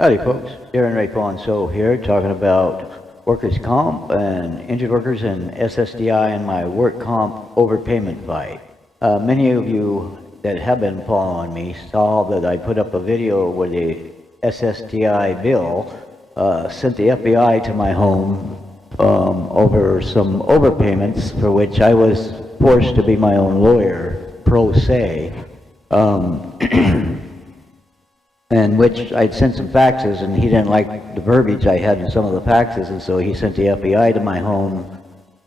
Howdy folks, Darren Ray So here talking about workers' comp and injured workers and SSDI and my WorkComp overpayment fight. Many of you that have been following me saw that I put up a video where the SSDI bill sent the FBI to my home over some overpayments for which I was forced to be my own lawyer, pro se. And which I'd sent some faxes, and he didn't like the verbiage I had in some of the faxes, and so he sent the FBI to my home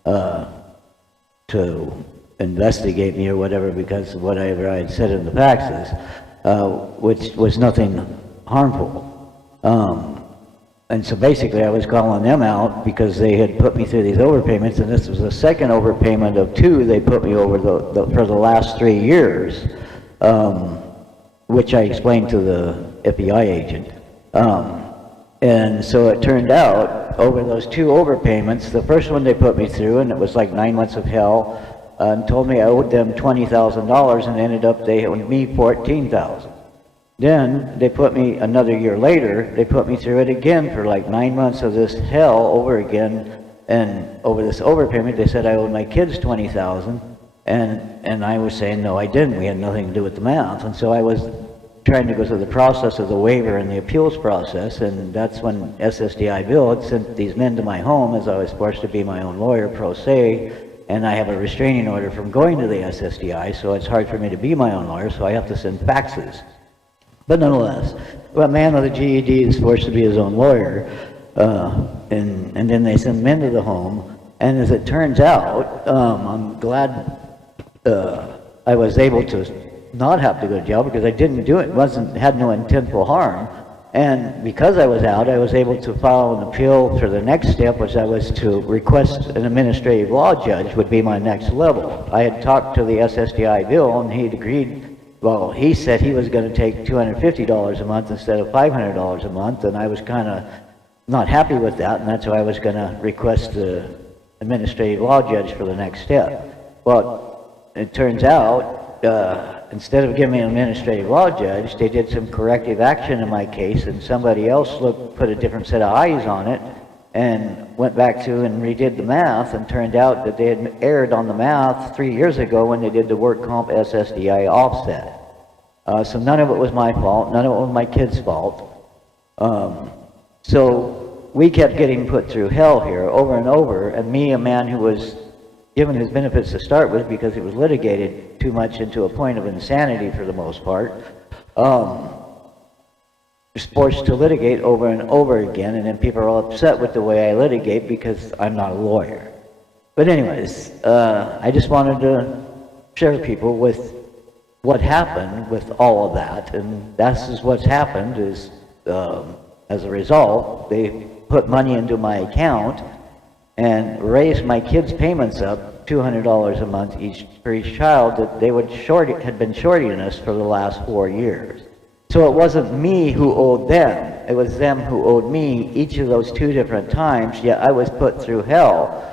to investigate me or whatever because of whatever I had said in the faxes, which was nothing harmful. And so basically I was calling them out because they had put me through these overpayments, and this was the second overpayment of two they put me over for the last 3 years. Which I explained to the FBI agent. And so it turned out, over those two overpayments, the first one they put me through, and it was like 9 months of hell, and told me I owed them $20,000, and ended up they owed me $14,000. Then they put me, another year later, they put me through it again for like 9 months of this hell over again, and over this overpayment they said I owed my kids $20,000. And I was saying, no, I didn't. We had nothing to do with the math. And so I was trying to go through the process of the waiver and the appeals process, and that's when SSDI Bill had sent these men to my home, as I was forced to be my own lawyer, pro se, and I have a restraining order from going to the SSDI, so it's hard for me to be my own lawyer, so I have to send faxes. But nonetheless, a man with a GED is forced to be his own lawyer, and then they send men to the home, and as it turns out, I'm glad I was able to not have to go to jail because I didn't do it, had no intentful harm. And because I was out, I was able to file an appeal for the next step, which I was to request an administrative law judge would be my next level. I had talked to the SSDI Bill, and he'd agreed. Well, he said he was going to take $250 a month instead of $500 a month, and I was kind of not happy with that, and that's why I was going to request the administrative law judge for the next step. Well, it turns out, instead of giving me an administrative law judge, they did some corrective action in my case, and somebody else put a different set of eyes on it, and went back to and redid the math, and turned out that they had erred on the math 3 years ago when they did the WorkComp SSDI offset. So none of it was my fault, none of it was my kid's fault. So we kept getting put through hell here over and over, and me, a man who was given his benefits to start with because it was litigated too much into a point of insanity for the most part, was forced to litigate over and over again, and then people are all upset with the way I litigate because I'm not a lawyer. But anyways, I just wanted to share people with what happened with all of that, and that's just what's happened is, as a result, they put money into my account and raised my kids' payments up $200 a month for each child that they had been shorting us for the last 4 years. So it wasn't me who owed them, it was them who owed me each of those 2 different times, yet I was put through hell.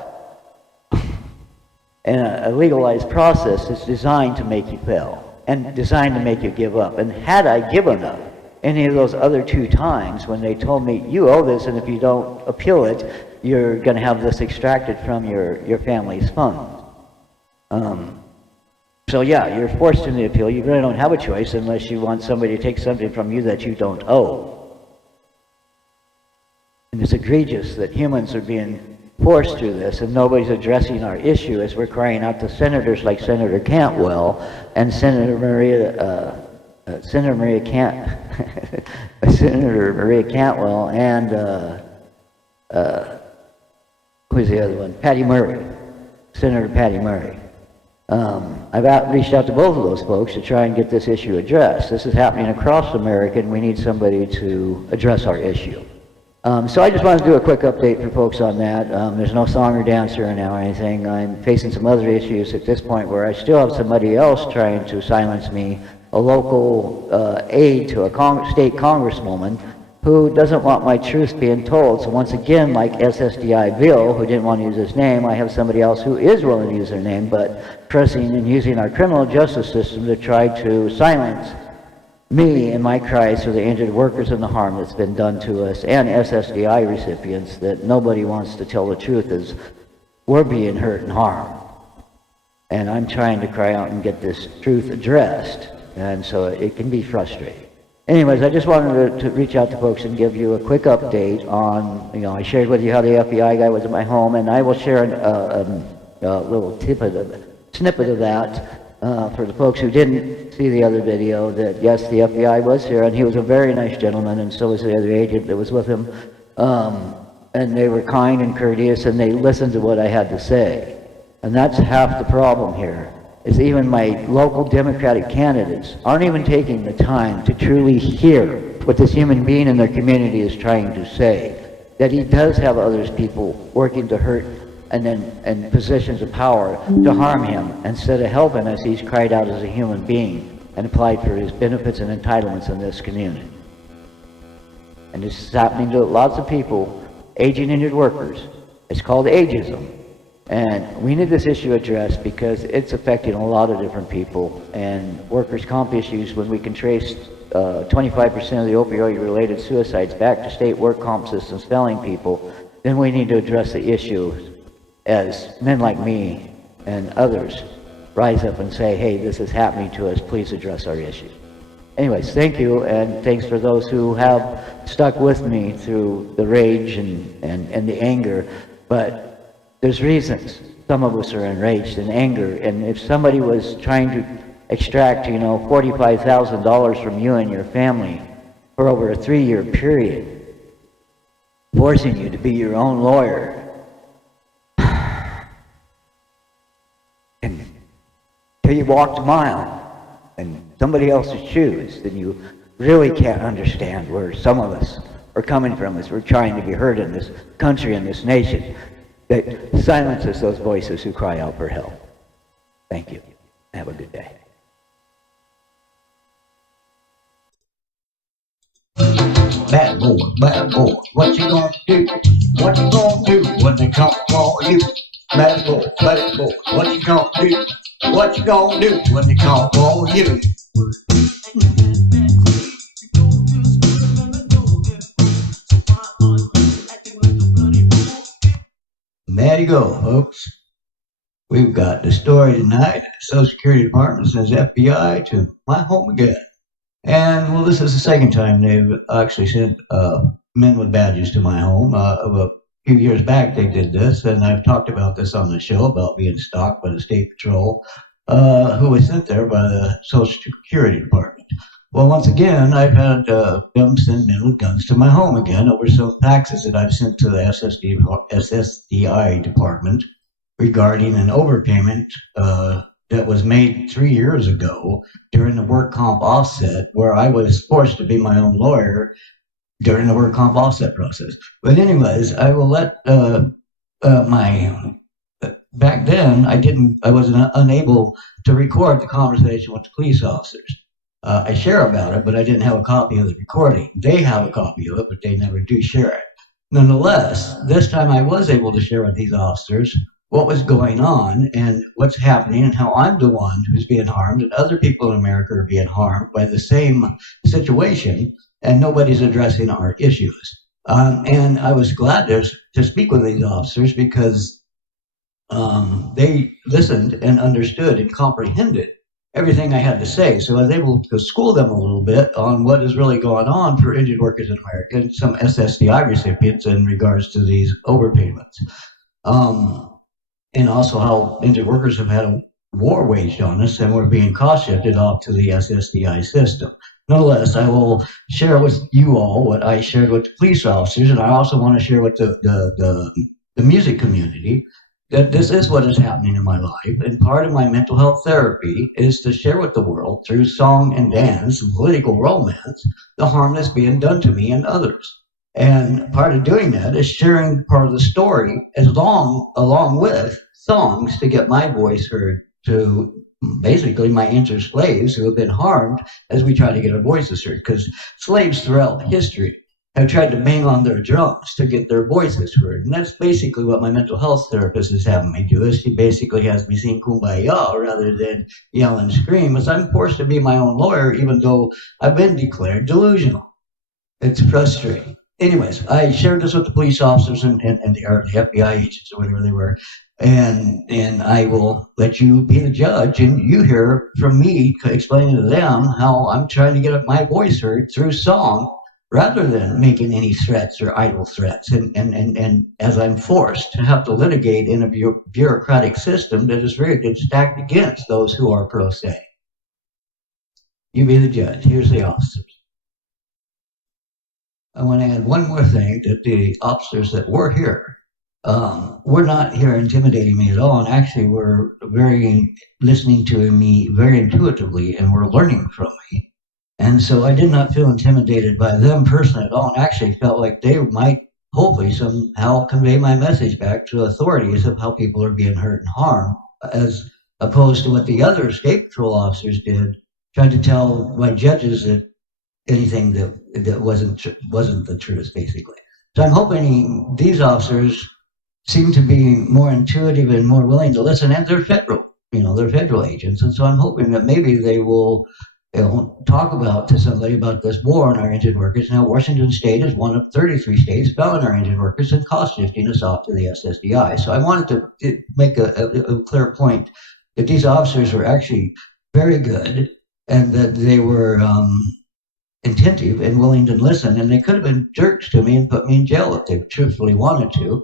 And a legalized process is designed to make you fail and designed to make you give up. And had I given up any of those other 2 times when they told me, you owe this, and if you don't appeal it, you're going to have this extracted from your family's funds. So yeah, you're forced into the appeal. You really don't have a choice unless you want somebody to take something from you that you don't owe. And it's egregious that humans are being forced through this, and nobody's addressing our issue as we're crying out to senators like Senator Cantwell and Senator Maria Cantwell and who's the other one? Patty Murray, Senator Patty Murray. I've reached out to both of those folks to try and get this issue addressed. This is happening across America, and we need somebody to address our issue. So I just wanted to do a quick update for folks on that. There's no song or dance right now or anything. I'm facing some other issues at this point where I still have somebody else trying to silence me, a local aide to a state congresswoman who doesn't want my truth being told. So once again, like SSDI Bill, who didn't want to use his name, I have somebody else who is willing to use their name, but pressing and using our criminal justice system to try to silence me and my cries for the injured workers and the harm that's been done to us, and SSDI recipients, that nobody wants to tell the truth, is we're being hurt and harmed. And I'm trying to cry out and get this truth addressed, and so it can be frustrating. Anyways, I just wanted to reach out to folks and give you a quick update on, I shared with you how the FBI guy was at my home, and I will share a little snippet of that for the folks who didn't see the other video, that yes, the FBI was here, and he was a very nice gentleman, and so was the other agent that was with him. And they were kind and courteous, and they listened to what I had to say. And that's half the problem here, is even my local Democratic candidates aren't even taking the time to truly hear what this human being in their community is trying to say. That he does have others people working to hurt and then in positions of power to harm him. Instead of helping us, he's cried out as a human being and applied for his benefits and entitlements in this community. And this is happening to lots of people, aging injured workers. It's called ageism. And we need this issue addressed because it's affecting a lot of different people. And workers' comp issues, when we can trace 25% of the opioid-related suicides back to state work comp systems failing people, then we need to address the issue as men like me and others rise up and say, hey, this is happening to us, please address our issues. Anyways, thank you, and thanks for those who have stuck with me through the rage and the anger, but there's reasons. Some of us are enraged and anger, and if somebody was trying to extract, $45,000 from you and your family for over a 3-year period, forcing you to be your own lawyer, and till you walked a mile in somebody else's shoes, then you really can't understand where some of us are coming from as we're trying to be heard in this country and this nation. That silences those voices who cry out for help. Thank you. Have a good day. Bad boy, what you gonna do? What you gonna do when they come for you? Bad boy, what you gonna do? What you gonna do when they come for you? There you go, folks. We've got the story tonight. The Social Security Department sends FBI to my home again. And, well, this is the second time they've actually sent men with badges to my home. A few years back they did this, and I've talked about this on the show about being stalked by the State Patrol, who was sent there by the Social Security Department. Well, once again, I've had them send men with guns to my home again over some faxes that I've sent to the SSDI department regarding an overpayment that was made 3 years ago during the WorkComp offset, where I was forced to be my own lawyer during the WorkComp offset process. But anyways, I will let back then I was unable to record the conversation with the police officers. I share about it, but I didn't have a copy of the recording. They have a copy of it, but they never do share it. Nonetheless, this time I was able to share with these officers what was going on and what's happening and how I'm the one who's being harmed and other people in America are being harmed by the same situation, and nobody's addressing our issues. And I was glad to speak with these officers because they listened and understood and comprehended everything I had to say. So I was able to school them a little bit on what is really going on for injured workers in America and some SSDI recipients in regards to these overpayments. And also how injured workers have had a war waged on us and we're being cost shifted off to the SSDI system. Nonetheless, I will share with you all what I shared with the police officers, and I also want to share with the music community that this is what is happening in my life, and part of my mental health therapy is to share with the world through song and dance and political romance the harm that's being done to me and others. And part of doing that is sharing part of the story along with songs to get my voice heard to basically my injured slaves who have been harmed as we try to get our voices heard. Because slaves throughout history have tried to bang on their drums to get their voices heard. And that's basically what my mental health therapist is having me do. Is she basically has me sing kumbaya rather than yell and scream, as I'm forced to be my own lawyer, even though I've been declared delusional. It's frustrating. Anyways, I shared this with the police officers and the FBI agents or whatever they were, and I will let you be the judge, and you hear from me explaining to them how I'm trying to get my voice heard through song rather than making any threats or idle threats, and as I'm forced to have to litigate in a bureaucratic system that is rigged and stacked against those who are pro se. You be the judge. Here's the officers. I want to add one more thing, that the officers that were here were not here intimidating me at all, and actually were very listening to me very intuitively and were learning from me. And so I did not feel intimidated by them personally at all, and actually felt like they might hopefully somehow convey my message back to authorities of how people are being hurt and harmed, as opposed to what the other state patrol officers did, trying to tell my judges that anything that wasn't the truth, basically. So I'm hoping these officers seem to be more intuitive and more willing to listen, and they're federal, they're federal agents, and so I'm hoping that maybe they will, talk to somebody about this war on our injured workers. Now, Washington State is one of 33 states felling our injured workers and cost shifting us off to the SSDI. So I wanted to make a clear point that these officers were actually very good, and that they were attentive and willing to listen, and they could have been jerks to me and put me in jail if they truthfully wanted to,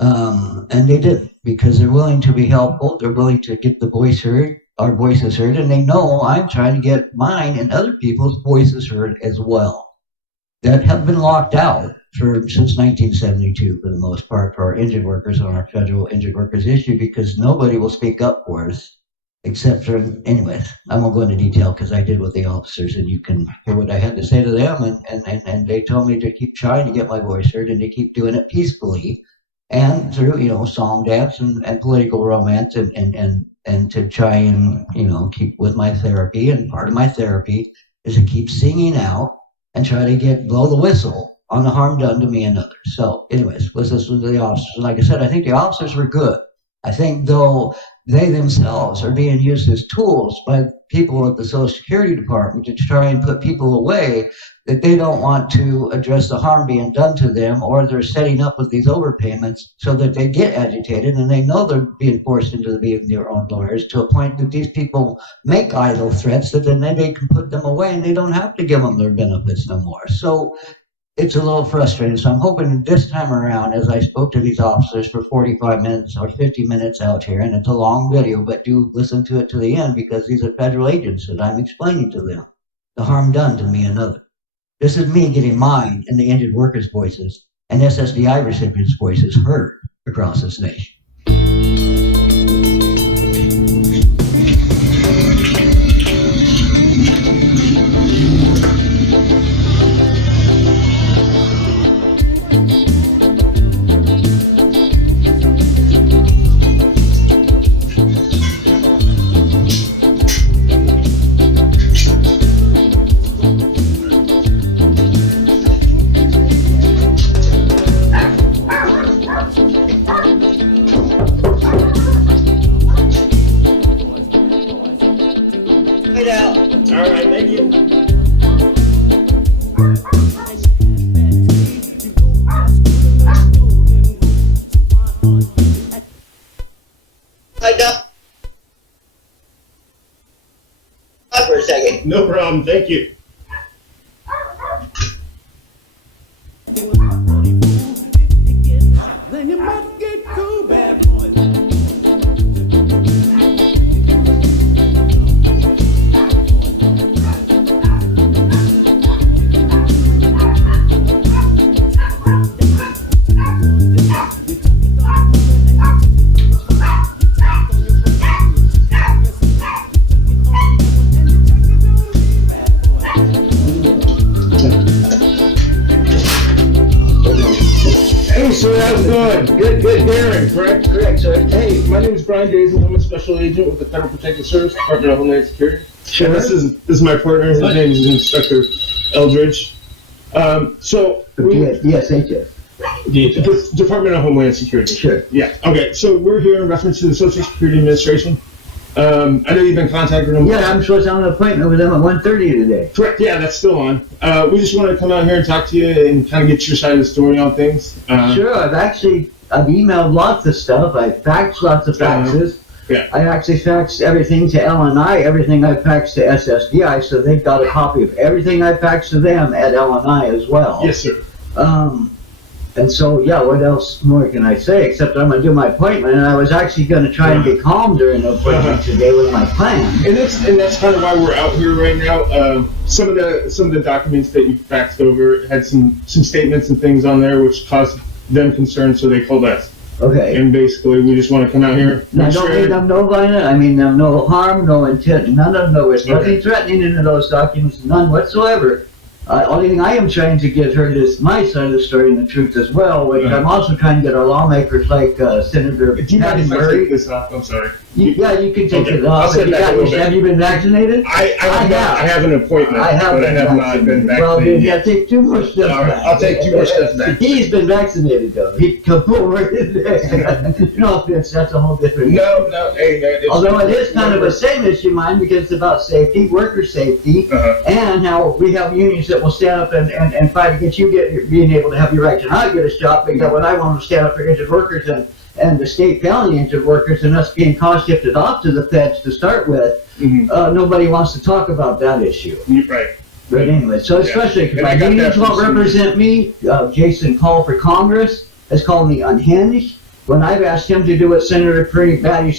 and they didn't, because they're willing to be helpful. They're willing to get the voice heard, our voices heard, and they know I'm trying to get mine and other people's voices heard as well, that have been locked out since 1972 for the most part, for our injured workers on our federal injured workers issue, because nobody will speak up for us. Except for, anyways, I won't go into detail because I did with the officers, and you can hear what I had to say to them, and they told me to keep trying to get my voice heard and to keep doing it peacefully and through, song, dance, and political romance, and to try and, keep with my therapy. And part of my therapy is to keep singing out and try to blow the whistle on the harm done to me and others. So anyways, let's listen to the officers. Like I said, I think the officers were good. I think, though, they themselves are being used as tools by people at the Social Security Department to try and put people away that they don't want to address the harm being done to them, or they're setting up with these overpayments so that they get agitated, and they know they're being forced into being their own lawyers to a point that these people make idle threats that then they can put them away and they don't have to give them their benefits no more. So it's a little frustrating. So I'm hoping this time around, as I spoke to these officers for 45 minutes or 50 minutes out here, and it's a long video, but do listen to it to the end, because these are federal agents that I'm explaining to them the harm done to me and others. This is me getting mine and the injured workers' voices and SSDI recipients' voices heard across this nation. All right, thank you. Hi, Doc. For a second. No problem, thank you. Then you must get too bad, boys. Hey, sir, how's it going? Good hearing, correct? Correct, sir. Hey, my name is Brian Daisel. I'm a special agent with the Federal Protective Service, Department of Homeland Security. Sure. And this is my partner. His name is Inspector Eldridge. So we, DSHS. Department of Homeland Security. Sure. Yeah. Okay. So we're here in reference to the Social Security Administration. I know you've been contacting them. Yeah, I'm supposed to have an appointment with them at 1:30 today. Correct. Yeah, that's still on. We just wanted to come out here and talk to you and kind of get your side of the story on things. Sure, I've emailed lots of stuff. I've faxed lots of faxes. Yeah. I actually faxed everything to LNI, everything I faxed to SSDI, so they've got a copy of everything I faxed to them at LNI as well. Yes, sir. And so, yeah, what else more can I say? Except I'm going to do my appointment, and I was actually going to try and get calm during the appointment today with my plan. And that's kind of why we're out here right now. Some of the documents that you faxed over had some statements and things on there which caused them concern, so they called us. Okay. And basically, we just want to come out here. I don't mean them no violent, I mean them no harm, no intent, none of them, no, there's nothing threatening in those documents, none whatsoever. Only thing I am trying to get heard is my side of the story and the truth as well, which I'm also trying to get our lawmakers like Senator Do you mind Patty if I Murray. take this off? I'm sorry. Yeah, you can take Okay. it off. I'll sit back a little bit. Have you been vaccinated? I have an appointment, I have but I have not been Well, vaccinated then, yet. yeah, take 2 more steps All right, back. I'll take 2 more steps back. He's been vaccinated though. He come forward. No offense, that's a whole different. No, hey, man. Although it is kind of a same issue, mine, because it's about safety, worker safety, and how we have unions that will stand up and fight against you being able to have your right to not get a shot, because when I want to stand up for injured workers and the state felony injured workers and us being cost shifted off to the feds to start with, nobody wants to talk about that issue. Right. But anyway, so especially because And I my got that unions from won't Susan. represent me, Jason Call for Congress has called me unhinged. When I've asked him to do what Senator Bernie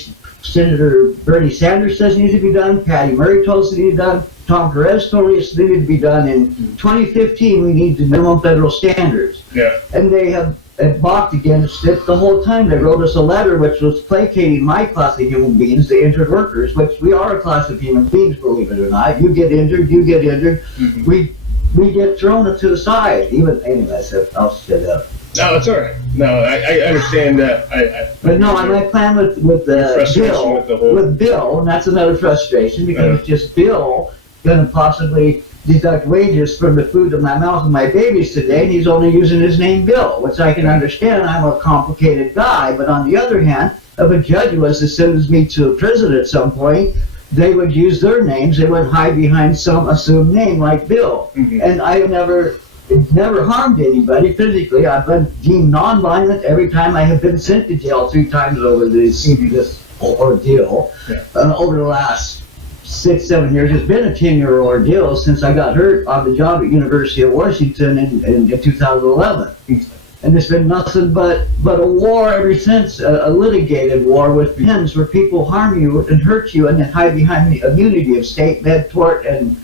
Sanders says needs to be done, Patty Murray told us it needed to be done, Tom Perez told us it needed to be done. In 2015, we need the minimum federal standards. Yeah. And they have balked against it the whole time. They wrote us a letter which was placating my class of human beings, the injured workers, which we are a class of human beings, believe it or not. You get injured, we get thrown to the side. Even anyway, so I'll sit up. No, it's all right. No, I understand that. But no, my plan with frustration Bill, with the whole- with Bill, and that's another frustration because it's just Bill going to possibly deduct wages from the food in my mouth and my babies today, and he's only using his name Bill, which I can understand. I'm a complicated guy, but on the other hand, if a judge was to sentence me to prison at some point, they would use their names. They would hide behind some assumed name like Bill. And I never harmed anybody physically. I've been deemed non-violent every time I have been sent to jail 3 times over this ordeal. Over the last 6-7 years, it's been a 10-year ordeal since I got hurt on the job at University of Washington in 2011. And it's been nothing but a war ever since, a litigated war with pens where people harm you and hurt you and then hide behind the immunity of state, med, tort, and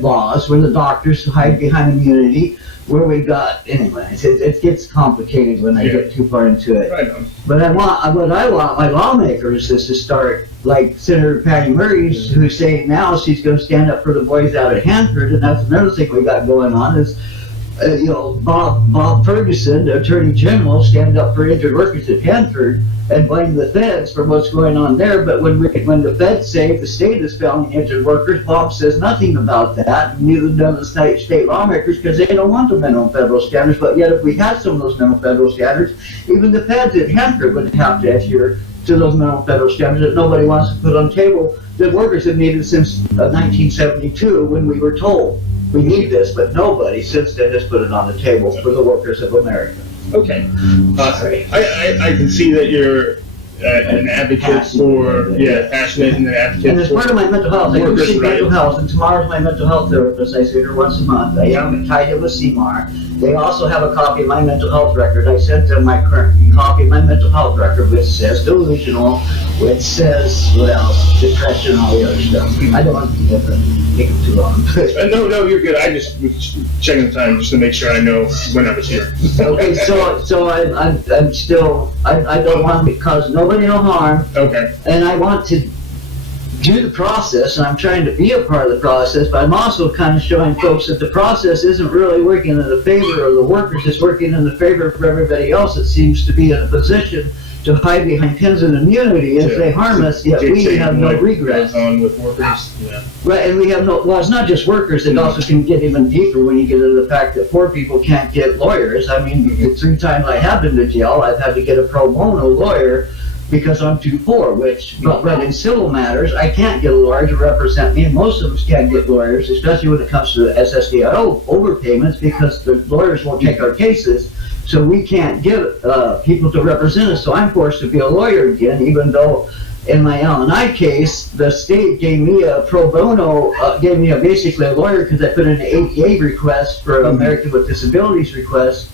laws, where the doctors hide behind immunity, where we got, anyway, it gets complicated when I get too far into it. Right on. But what I want my lawmakers is to start, like Senator Patty Murray, who's saying now she's going to stand up for the boys out at Hanford, and that's another thing we got going on is, Bob Ferguson, the Attorney General, stand up for injured workers at Hanford and blame the feds for what's going on there. But when the feds say the state is failing injured workers, Bob says nothing about that. Neither does the state lawmakers, because they don't want the minimum federal standards. But yet, if we had some of those minimum federal standards, even the feds at Hanford would have to adhere to those minimum federal standards that nobody wants to put on the table that workers have needed since 1972, when we were told we need this, but nobody since then has put it on the table for the workers of America. Okay. I can see that you're an advocate for, passionate and an advocate And as part of my mental health, I do workers' see mental rights. health, and tomorrow's my mental health therapist. I see her once a month. I am tied in with CMAR. They also have a copy of my mental health record. I sent them my current copy of my mental health record, which says delusional, which says, depression and all the other stuff. I don't want to take it too long. No, you're good. I just was checking the time just to make sure I know when I was here. Okay, so I'm still, I don't want to cause nobody no harm, Okay. and I want to do the process, and I'm trying to be a part of the process, but I'm also kind of showing folks that the process isn't really working in the favor of the workers, it's working in the favor of everybody else that seems to be in a position to hide behind pins and immunity if they harm us, yet we have no regrets. On with workers, yeah. Right, and we have no, well, it's not just workers, it also can get even deeper when you get into the fact that poor people can't get lawyers. I mean, the 3 times I have been to jail, I've had to get a pro bono lawyer because I'm too poor, but in civil matters, I can't get a lawyer to represent me, and most of us can't get lawyers, especially when it comes to the SSDI overpayments, because the lawyers won't take our cases, so we can't get people to represent us, so I'm forced to be a lawyer again, even though in my L&I case, the state gave me a pro bono, gave me basically a lawyer because I put in an ADA request for an American with Disabilities request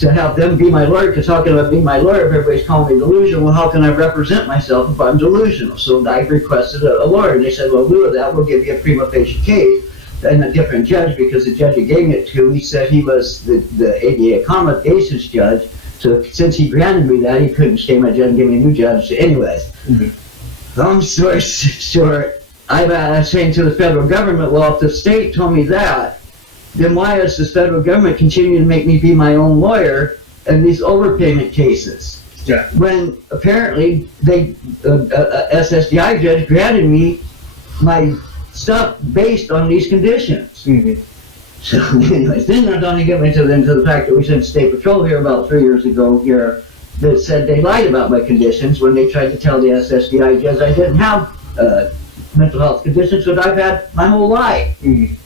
to have them be my lawyer, because how can I be my lawyer if everybody's calling me delusional? Well, how can I represent myself if I'm delusional? So I requested a lawyer, and they said, well, in lieu of that, we'll give you a prima facie case. And a different judge, because the judge who gave me it to, he said he was the ADA accommodations judge, so since he granted me that, he couldn't stay my judge and give me a new judge. So anyways, long story short, I'm saying to the federal government, well, if the state told me that, then why is the federal government continuing to make me be my own lawyer in these overpayment cases? Yeah. When apparently they, SSDI judge granted me my stuff based on these conditions. So anyways, then they're going to get into the fact that we sent State Patrol here about 3 years ago here that said they lied about my conditions when they tried to tell the SSDI judge I didn't have mental health conditions that I've had my whole life,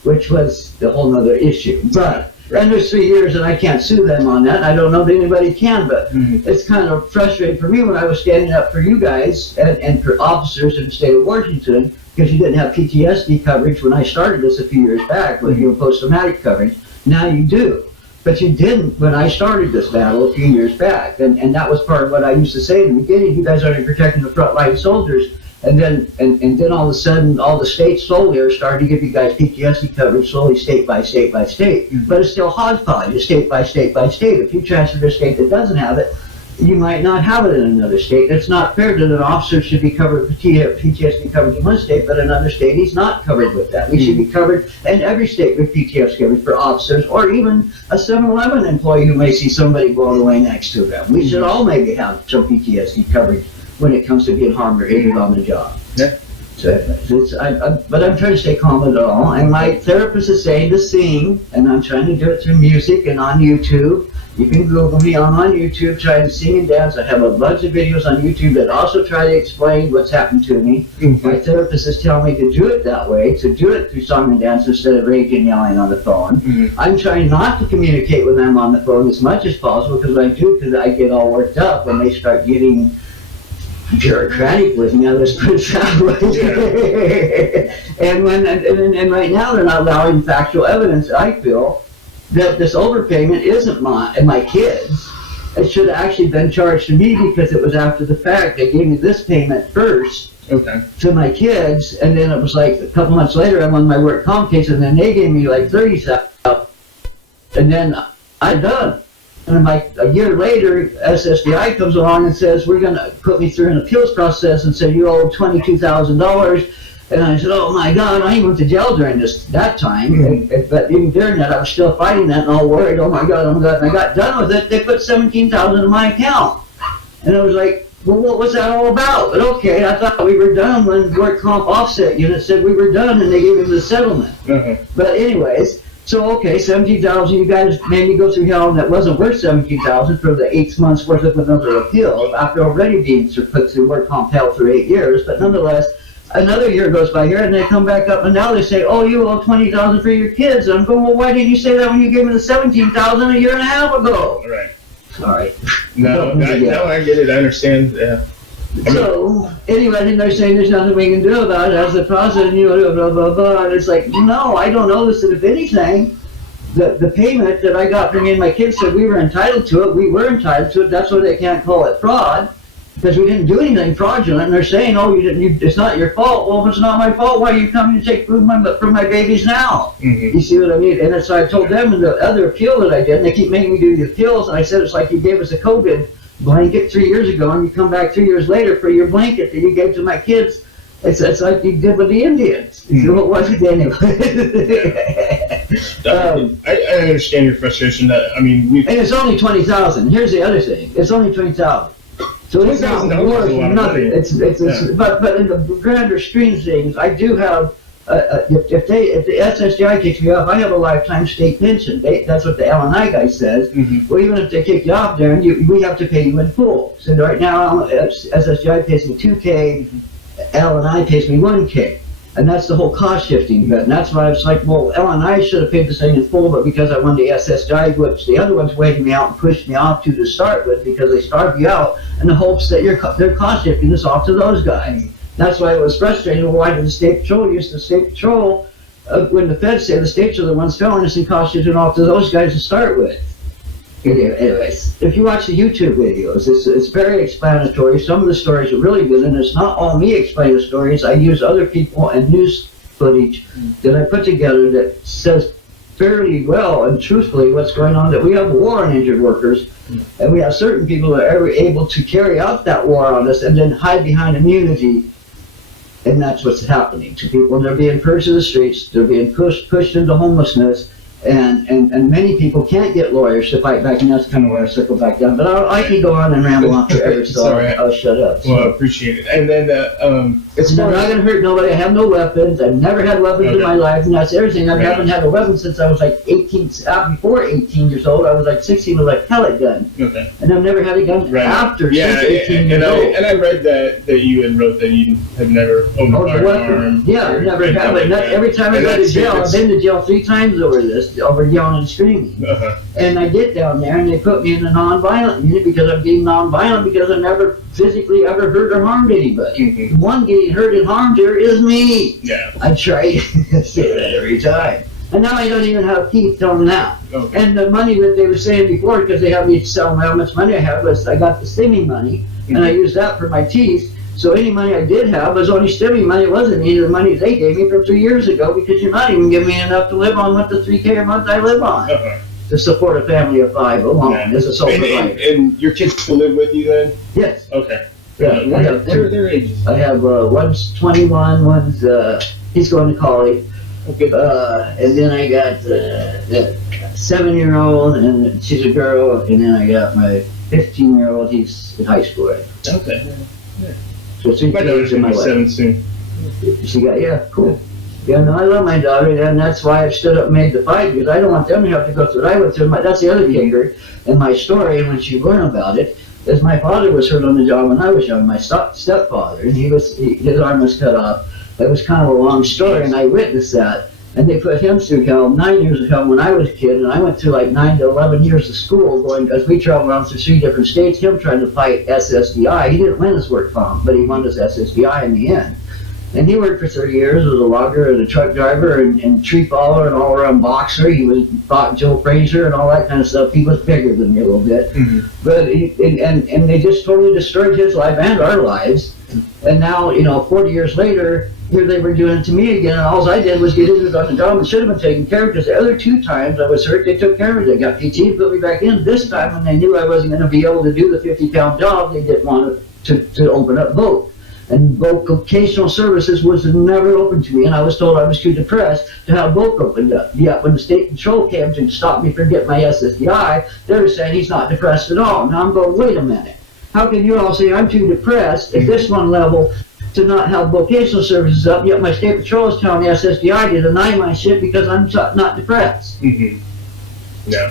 which was a whole nother issue. But and there's 3 years and I can't sue them on that. I don't know that anybody can, but it's kind of frustrating for me when I was standing up for you guys and for officers in the state of Washington, because you didn't have PTSD coverage when I started this a few years back with post-traumatic coverage. Now you do. But you didn't when I started this battle a few years back. And that was part of what I used to say in the beginning. You guys aren't protecting the frontline soldiers. And then all of a sudden, all the states slowly are starting to give you guys PTSD coverage slowly, state by state by state. But it's still hodgepodge, it's state by state by state. If you transfer to a state that doesn't have it, you might not have it in another state. It's not fair that an officer should be covered with PTSD coverage in one state, but in another state he's not covered with that. We should be covered in every state with PTSD coverage for officers, or even a 7-Eleven employee who may see somebody blown away next to them. We should all maybe have some PTSD coverage when it comes to being harmed or injured on the job. Yeah. So, but I'm trying to stay calm at all. And my therapist is saying to sing, and I'm trying to do it through music and on YouTube. You can Google me. I'm on YouTube trying to sing and dance. I have a bunch of videos on YouTube that also try to explain what's happened to me. My therapist is telling me to do it that way, to do it through song and dance instead of raging and yelling on the phone. I'm trying not to communicate with them on the phone as much as possible, because I get all worked up when they start getting bureaucratic with me, let's put it that way. And right now they're not allowing factual evidence, I feel, that this overpayment isn't my kids. It should have actually been charged to me because it was after the fact. They gave me this payment first to my kids, and then it was like a couple months later I'm on my WorkComp case, and then they gave me like 30,000, and then I'm done. And like a year later, SSDI comes along and says, we're going to put me through an appeals process and say, you owe $22,000. And I said, oh my God, I even went to jail during that time. But even during that, I was still fighting that and all worried, oh my God, and I got done with it. They put $17,000 in my account. And I was like, well, what was that all about? But okay, I thought we were done when WorkComp offset unit said we were done, and they gave him the settlement. But anyways, so okay, $17,000, you guys made me go through hell, and that wasn't worth $17,000 for the 8 months worth of another appeal after already being put through WorkComp hell for 8 years. But nonetheless, another year goes by here, and they come back up, and now they say, oh, you owe $20,000 for your kids. And I'm going, well, why didn't you say that when you gave me the $17,000 a year and a half ago? Right. All right. No, I get it. I understand. Yeah. So, anyway, then they're saying there's nothing we can do about it as the process, and blah, blah, blah. And it's like, no, I don't know this. And if anything, the payment that I got from me and my kids said we were entitled to it. We were entitled to it. That's why they can't call it fraud, because we didn't do anything fraudulent. And they're saying, oh, it's not your fault. Well, if it's not my fault, why are you coming to take food from my babies now? You see what I mean? And so I told them in the other appeal that I did, and they keep making me do the appeals, and I said, it's like you gave us a COVID blanket 3 years ago, and you come back 3 years later for your blanket that you gave to my kids. It's like you did with the Indians. What was it anyway? I understand your frustration. And it's only $20,000. Here's the other thing. It's only $20,000. So it's not $20,000 is worth a lot of nothing. money. Yeah. But in the grander scheme of things, I do have, if the SSDI kicks me off, I have a lifetime state pension. That's what the LNI guy says. Mhm. Well, even if they kick you off there, we have to pay you in full. So right now, SSDI pays me 2K, LNI pays me 1K. And that's the whole cost shifting bit. And that's why I was like, well, LNI should have paid this thing in full, but because I wanted the SSDI, which the other ones waited me out and pushed me off to start with, because they starve you out in the hopes that they're cost shifting this off to those guys. That's why it was frustrating. Well, why did the State Patrol use the State Patrol when the feds say the states are the ones filling us and cost shifting off to those guys to start with? Anyways, if you watch the YouTube videos, it's very explanatory. Some of the stories are really good, and it's not all me explaining the stories. I use other people and news footage that I put together that says fairly well and truthfully what's going on, that we have a war on injured workers, and we have certain people that are able to carry out that war on us and then hide behind immunity, and that's what's happening to people. They're being pushed to the streets, they're being pushed into homelessness, and many people can't get lawyers to fight back, and that's kind of where I circle back down. But I can go on and ramble on forever, so I'll shut up. Well, I appreciate it. And then, as I'm far not as going to hurt nobody. I have no weapons. I've never had weapons in my life, and that's everything. I haven't had a weapon since I was like 18. Before 18 years old, I was like 16 with like pellet gun, okay. and I've never had a gun after since 18 years old. And I read that you had wrote that you had never owned a firearm. Yeah, I've never had it. Every time I go to jail, I've been to jail 3 times over this, over yelling and screaming. And I get down there, and they put me in the non-violent unit because I'm being non-violent, because I never physically ever hurt or harmed anybody. The one getting hurt and harmed here is me. Yeah. I try to say that every time. And now I don't even have teeth till now. Okay. And the money that they were saying before, because they had me selling how much money I had, was I got the stimming money, and I used that for my teeth. So any money I did have was only stimming money. It wasn't any of the money they gave me from 3 years ago, because you're not even giving me enough to live on with the 3K a month I live on. To support a family of 5 alone as a sole provider. And your kids still live with you then? Yes. Okay. Yeah, What are their ages? I have one's 21, one's he's going to college. Okay. And then I got the 7-year-old, and she's a girl, and then I got my 15-year-old. He's in high school right now. Okay. So 3 My kids daughter's in gonna my be life. 7 soon. She got cool. Yeah, no, I love my daughter, and that's why I stood up and made the fight, because I don't want them to have to go through what I went through. That's the other kicker in my story, and when you learn about it, is my father was hurt on the job when I was young, my stepfather, and his arm was cut off. It was kind of a long story, and I witnessed that. And they put him through hell, 9 years of hell when I was a kid, and I went through like 9 to 11 years of school going, because we traveled around through 3 different states, him trying to fight SSDI. He didn't win his WorkComp, but he won his SSDI in the end. And he worked for 30 years as a logger and a truck driver and tree faller and all-around boxer. He fought Joe Frazier and all that kind of stuff. He was bigger than me a little bit. But and they just totally destroyed his life and our lives. And now, 40 years later, here they were doing it to me again, and all I did was get injured on the job and should have been taken care of, because the other 2 times I was hurt, they took care of it. They got PT and put me back in. This time, when they knew I wasn't going to be able to do the 50-pound job, they didn't want to open up both. And vocational services was never open to me, and I was told I was too depressed to have both opened up. Yet when the State Patrol came to stop me from getting my SSDI, they were saying he's not depressed at all. Now I'm going, wait a minute. How can you all say I'm too depressed at this one level to not have vocational services up, yet my State Patrol is telling the SSDI to deny my shit because I'm not depressed? Yeah.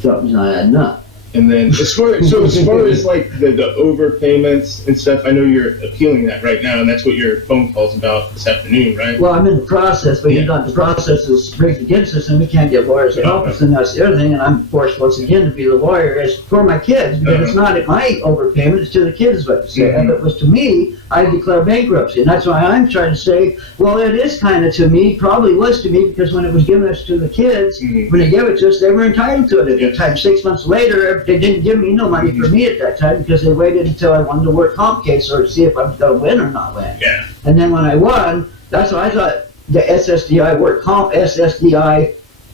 Something's not adding up. And then as far as like the overpayments and stuff, I know you're appealing that right now, and that's what your phone call's about this afternoon, right? Well, I'm in the process, but the process is rigged against us, and we can't get lawyers to help us, and that's the other thing, and I'm forced once again to be the lawyer. It's for my kids, because it's not my overpayment, it's to the kids, what to say. If it was to me, I'd declare bankruptcy, and that's why I'm trying to say, well, it is kind of to me, probably was to me, because when it was given us to the kids, when they gave it to us, they were entitled to it at the time. 6 months later, they didn't give me no money for me at that time, because they waited until I won the WorkComp case or to see if I was going to win or not win. Yeah. And then when I won, that's why I thought the SSDI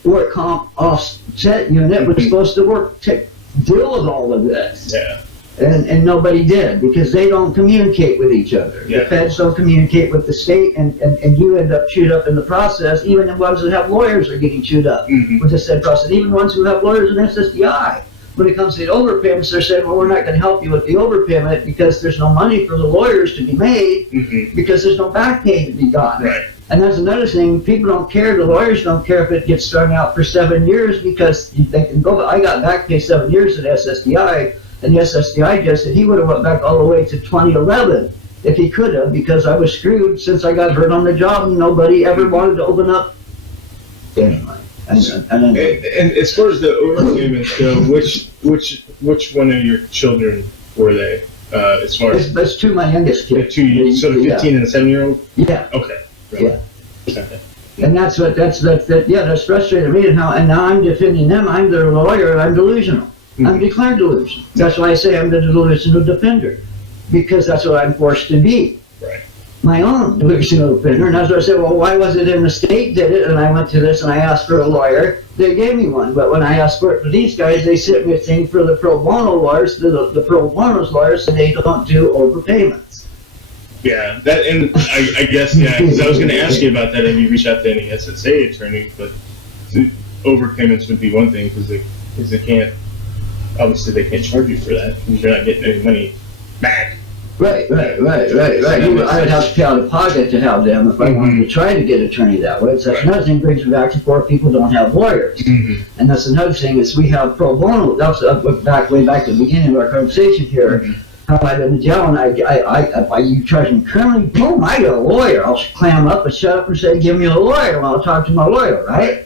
WorkComp offset unit was supposed to deal with all of this. Yeah. And nobody did, because they don't communicate with each other. Yeah. The feds don't communicate with the state, and you end up chewed up in the process. Even the ones that have lawyers are getting chewed up with the said process. Even the ones who have lawyers in SSDI. when it comes to the overpayments, they're saying, well, we're not gonna help you with the overpayment because there's no money for the lawyers to be made, because there's no back pay to be gotten. Right. And that's another thing, people don't care, the lawyers don't care if it gets strung out for 7 years, because they can go, I got back pay 7 years at SSDI, and the SSDI just said he would have went back all the way to 2011 if he could have, because I was screwed since I got hurt on the job and nobody ever wanted to open up. Anyway. And as far as the overpayments go, which one of your children were they? As far as that's two, my youngest the kids. two, so the 15 and the 7-year-old. Yeah. Okay. Right. Yeah. Okay. And that's frustrated me, and now I'm defending them. I'm their lawyer, and I'm delusional. I'm declared delusional. That's why I say I'm the delusional defender, because that's what I'm forced to be. Right. My own delusional defender. And that's why I said, well, why was it in the state did it? And I went to this and I asked for a lawyer. They gave me one. But when I asked for it for these guys, they sent me a thing for the pro bono lawyers. The pro bono lawyers said they don't do overpayments. Yeah, that, and I guess, yeah, because I was going to ask you about that. Have you reached out to any SSA attorney? But overpayments would be one thing, because they can't, obviously they can't charge you for that, because you're not getting any money back. Right. I would have to pay out of pocket to have them if I wanted to try to get an attorney that way. So that's another thing, brings me back to poor people don't have lawyers. And that's another thing, is we have pro bono. That's way back to the beginning of our conversation here. How I've been in jail, and you charge me criminally, boom, I get a lawyer. I'll clam up and shut up and say, give me a lawyer, and I'll talk to my lawyer, right?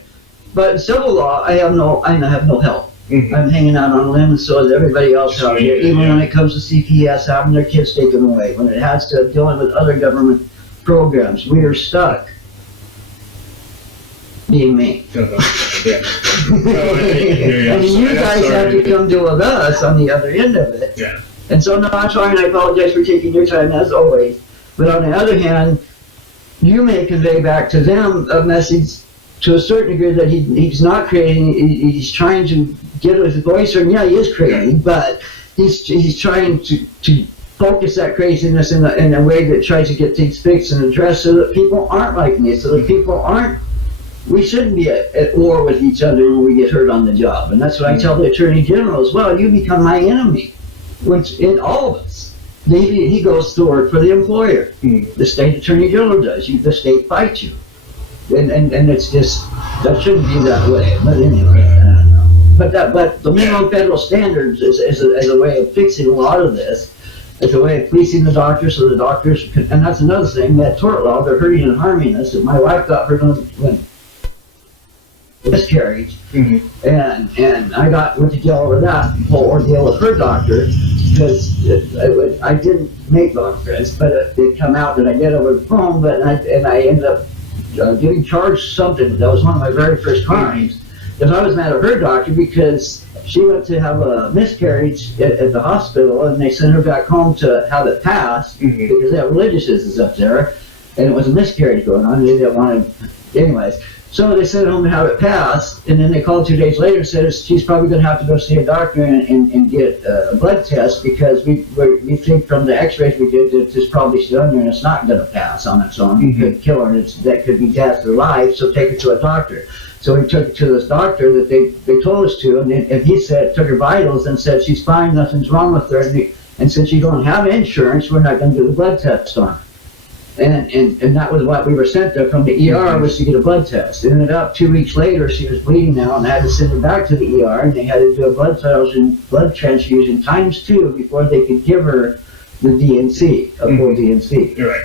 But in civil law, I have no help. I'm hanging out on a limb, and so is everybody else out here. Even when it comes to CPS having their kids taken away, when it has to dealing with other government programs, we are stuck. Being me. Yeah. And you guys have to come deal with us on the other end of it. Yeah. And so, no, I'm sorry, and I apologize for taking your time as always. But on the other hand, you may convey back to them a message to a certain degree that he's not creating. He's trying to get his voice, or yeah, he is creating, but he's trying to focus that craziness in a way that tries to get things fixed and addressed, so that people aren't like me, so that people aren't. We shouldn't be at war with each other when we get hurt on the job, and that's what I tell the Attorney General as well. You become my enemy, which in all of us. He goes to work for the employer. The state Attorney General does. The state fights you. And it's just, that shouldn't be that way. But anyway, I don't know. But the minimum federal standards is a way of fixing a lot of this. It's a way of policing the doctors, so the doctors can, and that's another thing, that tort law, they're hurting and harming us. My wife got hurt when miscarriage, and I went to jail over that whole ordeal with her doctor, because I didn't make bone prints, but it come out that I did over the phone, and I ended up getting charged something. That was one of my very first crimes, because I was mad at her doctor because she went to have a miscarriage at the hospital, and they sent her back home to have it passed, because they have religious business up there, and it was a miscarriage going on, and they didn't want to, anyways. So they sent her home to have it passed, and then they called 2 days later and said she's probably going to have to go see a doctor and get a blood test, because we think from the x-rays we did that it's probably still in there and it's not going to pass on its own. It could kill her, and that could be death or life, so take her to a doctor. So we took her to this doctor that they told us to, and he said, took her vitals and said she's fine, nothing's wrong with her, and since you don't have insurance, we're not going to do the blood test on her. And that was what we were sent there from the ER, was to get a blood test. And ended up 2 weeks later, she was bleeding now, and I had to send her back to the ER, and they had to do a blood transfusion ×2 before they could give her the DNC, a full DNC. You're right.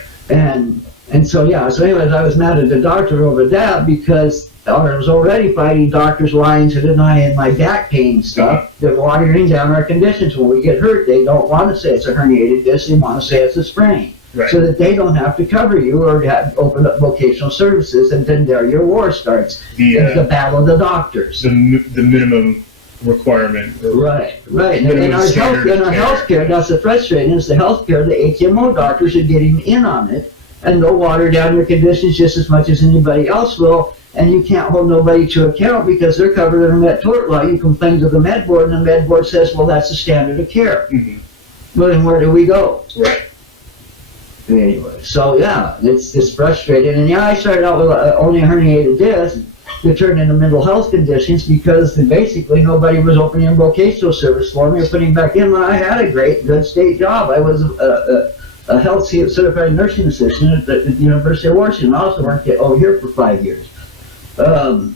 And so, yeah, so anyways, I was mad at the doctor over that, because I was already fighting doctors lying to denying my back pain stuff. They're watering down our conditions. When we get hurt, they don't want to say it's a herniated disc, they want to say it's a sprain. Right. So that they don't have to cover you or open up vocational services, and then there your war starts. The battle of the doctors. The minimum requirement. Right. And our healthcare, that's the frustrating, is the healthcare, the HMO doctors are getting in on it, and they'll water down your conditions just as much as anybody else will, and you can't hold nobody to account because they're covered under that tort law. You complain to the med board, and the med board says, well, that's the standard of care. Well, then where do we go? Right. Anyway, so yeah, it's frustrating. And yeah, I started out with only a herniated disc, it turned into mental health conditions because basically nobody was opening vocational service for me or putting back in when I had a great, good state job. I was a health certified nursing assistant at the University of Washington. I also worked over here for 5 years. At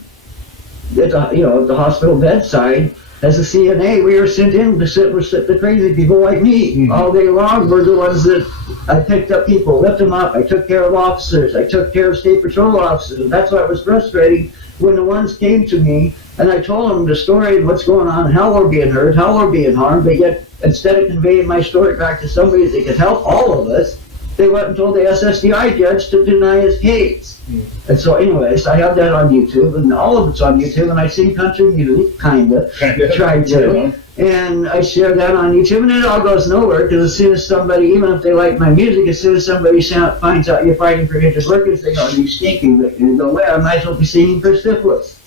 the hospital bedside, as a CNA, we were sent in to sit with the crazy people like me all day long. Were the ones that I picked up people, lift them up. I took care of officers. I took care of state patrol officers. And that's why it was frustrating when the ones came to me and I told them the story and what's going on, how we're being hurt, how we're being harmed. But yet, instead of conveying my story back to somebody that could help all of us, they went and told the SSDI judge to deny his case. And so anyways, I have that on YouTube, and all of it's on YouTube, and I sing country music, kinda, try to, and I share that on YouTube, and it all goes nowhere, because as soon as somebody, even if they like my music, as soon as somebody finds out you're fighting for injured workers, they go, you stinking, but you go, well, I might as well be singing for syphilis.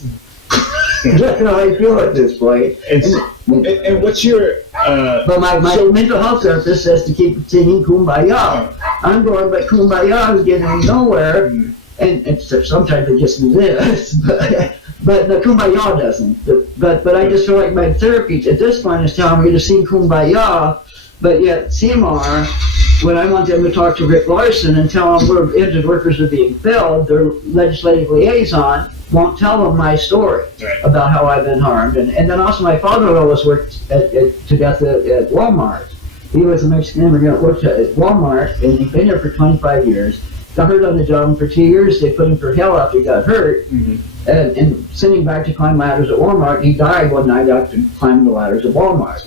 That's how I feel at this point. And what's your... But my mental health therapist says to keep singing Kumbaya. I'm going, but Kumbaya is getting nowhere, and sometimes it just do this, but the Kumbaya doesn't. But I just feel like my therapy at this point is telling me to sing Kumbaya, but yet CMR, when I want them to talk to Rick Larson and tell them where injured workers are being filled, their legislative liaison won't tell them my story about how I've been harmed. And then also my father-in-law was worked to death at Walmart. He was a Mexican immigrant, worked at Walmart, and he'd been there for 25 years. Got hurt on the job, and for 2 years they put him through hell after he got hurt. And sent him back to climb ladders at Walmart. He died one night after climbing the ladders at Walmart.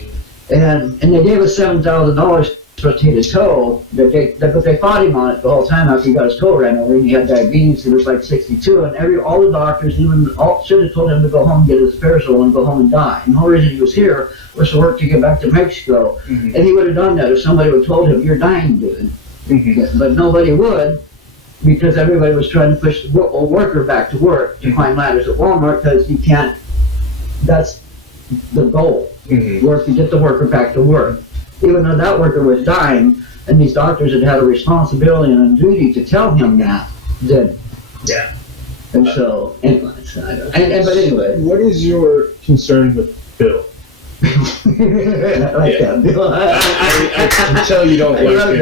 And they gave us $7,000 for a toe, but they fought him on it the whole time after he got his toe ran over, and he had diabetes. He was like 62, and all the doctors even should have told him to go home and get his Parasol and go home and die. And the whole reason he was here was to work to get back to Mexico, and he would have done that if somebody would have told him, "You're dying, dude." But nobody would, because everybody was trying to push a worker back to work to climb ladders at Walmart, because you can't. That's the goal. Work to get the worker back to work. Even though that worker was dying, and these doctors had a responsibility and a duty to tell him that, then. Yeah. And so, anyways, but anyway. What is your concern with Bill? I like that, Bill. I can tell you don't like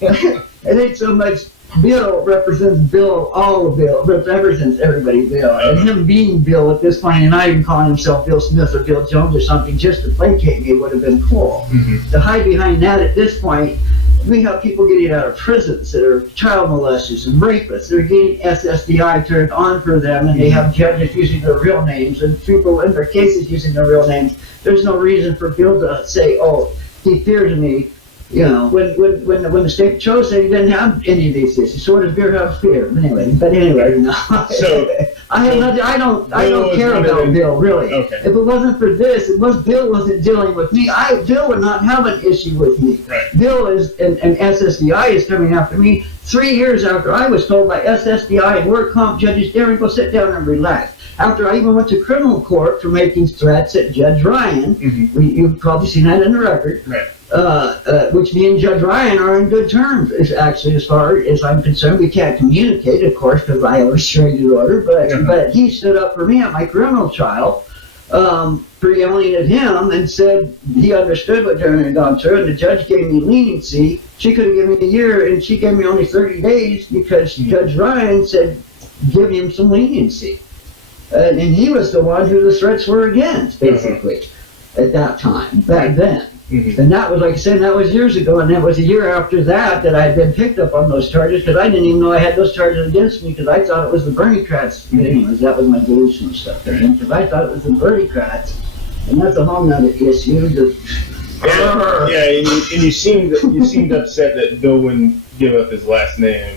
him. I think so much. Bill represents Bill, all of Bill, represents everybody Bill. And him being Bill at this point, and not even calling himself Bill Smith or Bill Jones or something, just to placate me would have been cool. To hide behind that at this point, we have people getting out of prisons that are child molesters and rapists. They're getting SSDI turned on for them, and they have judges using their real names and people in their cases using their real names. There's no reason for Bill to say, "Oh, he fears me." You know, when the state patrol said he didn't have any of these issues, so what does Bill have fear? But anyway, no. So I have nothing. I don't care about Bill really. Okay. If it wasn't for this, Bill wasn't dealing with me. Bill would not have an issue with me. Right. Bill is and SSDI is coming after me 3 years after I was told by SSDI and WorkComp judges, Darren, go sit down and relax. After I even went to criminal court for making threats at Judge Ryan, you've probably seen that in the record. Right. Which me and Judge Ryan are in good terms. Is actually, as far as I'm concerned, we can't communicate, of course, because I have a restraining order. But he stood up for me at my criminal trial, for yelling at him, and said he understood what Darren had gone through, and the judge gave me leniency. She could have given me a year, and she gave me only 30 days because Judge Ryan said give him some leniency, and he was the one who the threats were against, basically, at that time, back then. And that was, like I said, that was years ago, and that was a year after that I had been picked up on those charges, because I didn't even know I had those charges against me, because I thought it was the Bernie-crats. Anyways, that was my delusional stuff there, because I thought it was the Bernie-crats, and that's a whole nother issue. And you seemed upset that Bill wouldn't give up his last name.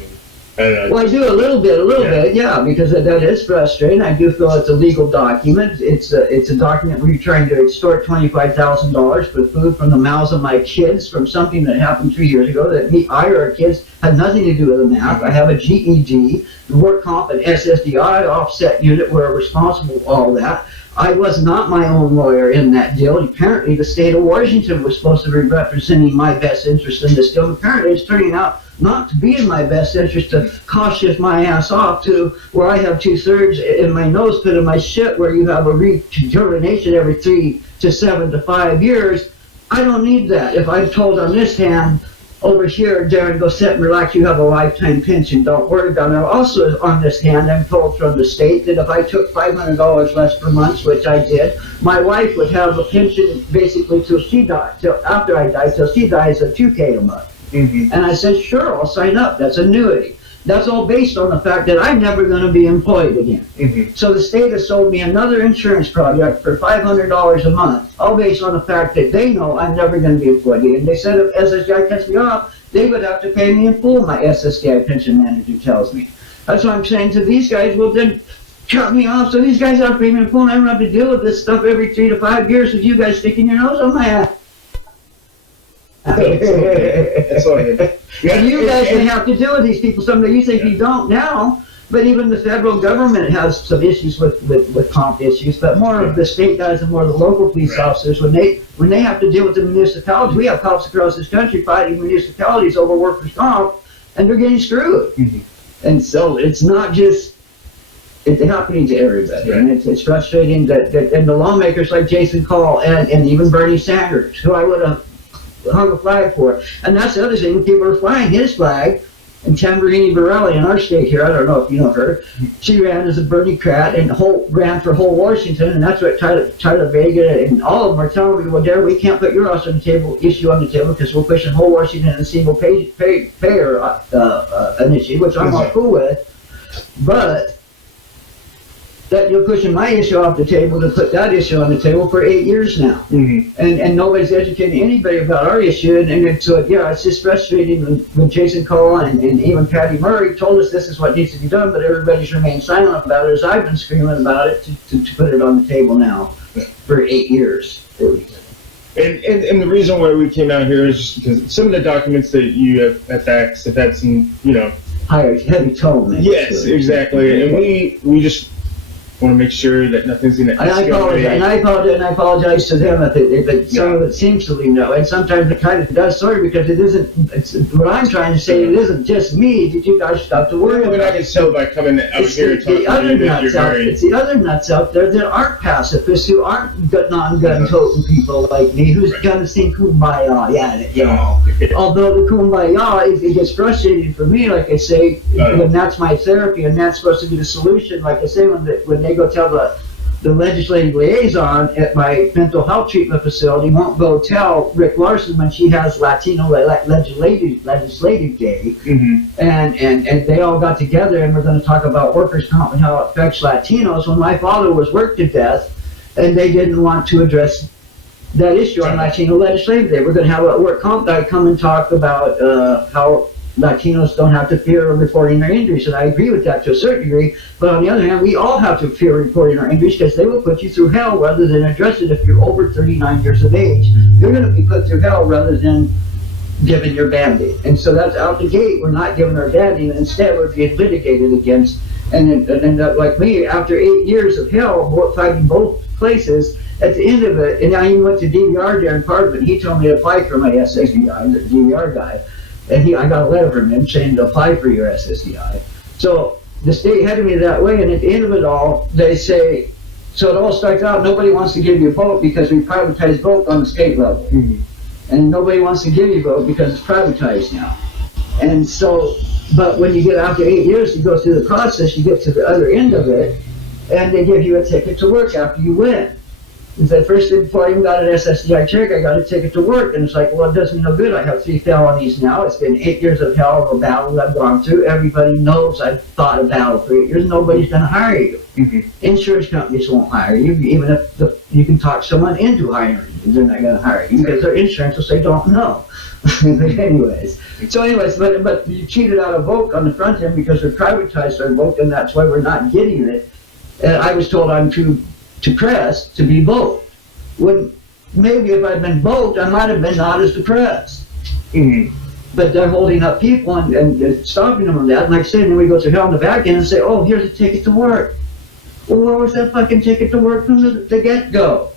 Well, I do a little bit, yeah, because that is frustrating. I do feel it's a legal document. It's a document where you're trying to extort $25,000 for food from the mouths of my kids from something that happened 2 years ago that I or our kids had nothing to do with the math. I have a GED, the WorkComp and SSDI offset unit were responsible for all that. I was not my own lawyer in that deal. Apparently, the state of Washington was supposed to be representing my best interest in this deal. Apparently, it's turning out not to be in my best interest to cost shift my ass off to where I have 2/3 in my nose pit of my shit, where you have a rejuvenation every 3 to 7 to 5 years. I don't need that. If I'm told on this hand, over here, Darren, go sit and relax, you have a lifetime pension, don't worry about it. Also, on this hand, I'm told from the state that if I took $500 less per month, which I did, my wife would have a pension basically till she died, till after I die, till she dies at $2K a month. And I said, sure, I'll sign up, that's annuity. That's all based on the fact that I'm never going to be employed again. So the state has sold me another insurance product for $500 a month, all based on the fact that they know I'm never going to be employed again. And they said if SSDI cuts me off, they would have to pay me in full, my SSDI pension manager tells me. That's what I'm saying to these guys, well then cut me off so these guys have to pay me in full and I don't have to deal with this stuff every 3 to 5 years with you guys sticking your nose on my ass. That's all right. And you guys may have to deal with these people someday. You think you don't now, but even the federal government has some issues with comp issues, but more of the state guys and more of the local police officers, when they have to deal with the municipalities, we have cops across this country fighting municipalities over workers' comp, and they're getting screwed. And so it's not just, it's happening to everybody, and it's frustrating that and the lawmakers like Jason Call and even Bernie Sanders, who I would have hung a flag for. And that's the other thing, people are flying his flag. And Tamburini Borelli in our state here, I don't know if you know her, she ran as a Bernie-crat and ran for whole Washington, and that's what Tyler Vega and all of them are telling me, well, Darren, we can't put your issue on the table because we're pushing whole Washington and a single payer initiative, which I'm all cool with, but that you're pushing my issue off the table to put that issue on the table for 8 years now. And nobody's educating anybody about our issue. And so, yeah, it's just frustrating when Jason Cole and even Patty Murray told us this is what needs to be done, but everybody's remained silent about it as I've been screaming about it to put it on the table now for 8 years. And the reason why we came out here is just because some of the documents that you have faxed have had some, heavy tone. Yes, exactly. And we just want to make sure that nothing's going to escalate. And I apologize to them if some of it seems to be no. And sometimes it kind of does, sorry, because it isn't, what I'm trying to say, it isn't just me that you guys stop to worry about. I can tell by coming out here and talking to you that you're very... It's the other nuts out there that aren't pacifists, who aren't non-gun toting people like me, who's gonna sing Kumbaya. Although the Kumbaya, it gets frustrating for me, like I say, when that's my therapy and that's supposed to be the solution. Like I say, when they go tell the legislative liaison at my mental health treatment facility won't go tell Rick Larson when she has Latino legislative day, and they all got together and we're going to talk about workers' comp and how it affects Latinos, when my father was worked to death and they didn't want to address that issue on Latino legislative day. We're going to have a WorkComp guy come and talk about how Latinos don't have to fear reporting their injuries, and I agree with that to a certain degree, but on the other hand, we all have to fear reporting our injuries because they will put you through hell rather than address it. If you're over 39 years of age, you're going to be put through hell rather than given your Band-Aid. And so that's out the gate. We're not giving our Band-Aid, and instead we're being litigated against. And then like me, after 8 years of hell, fighting both places, at the end of it, and I even went to DVR during part of it, he told me to apply for my SSDI, the DVR guy. And I got a letter from him saying to apply for your SSDI. So the state headed me that way, and at the end of it all, they say, so it all starts out, nobody wants to give you a vote because we privatized vote on the state level. And nobody wants to give you a vote because it's privatized now. And so, but when you get after 8 years, you go through the process, you get to the other end of it, and they give you a ticket to work after you win. And the first thing before I even got an SSDI check, I got a ticket to work, and it's like, well, it does me no good. I have 3 felonies now. It's been 8 years of hell of a battle I've gone through. Everybody knows I've fought a battle for 8 years. Nobody's going to hire you. Insurance companies won't hire you, even if you can talk someone into hiring you. They're not going to hire you because their insurance will say, don't know. But anyways, but you cheated out a vote on the front end because we privatized our vote, and that's why we're not getting it. And I was told I'm too depressed to be both. When maybe if I'd been both, I might have been not as depressed. But they're holding up people and stopping them from that. And like I said, then we go through hell in the back end and say, oh, here's a ticket to work. Well, where was that fucking ticket to work from the get-go?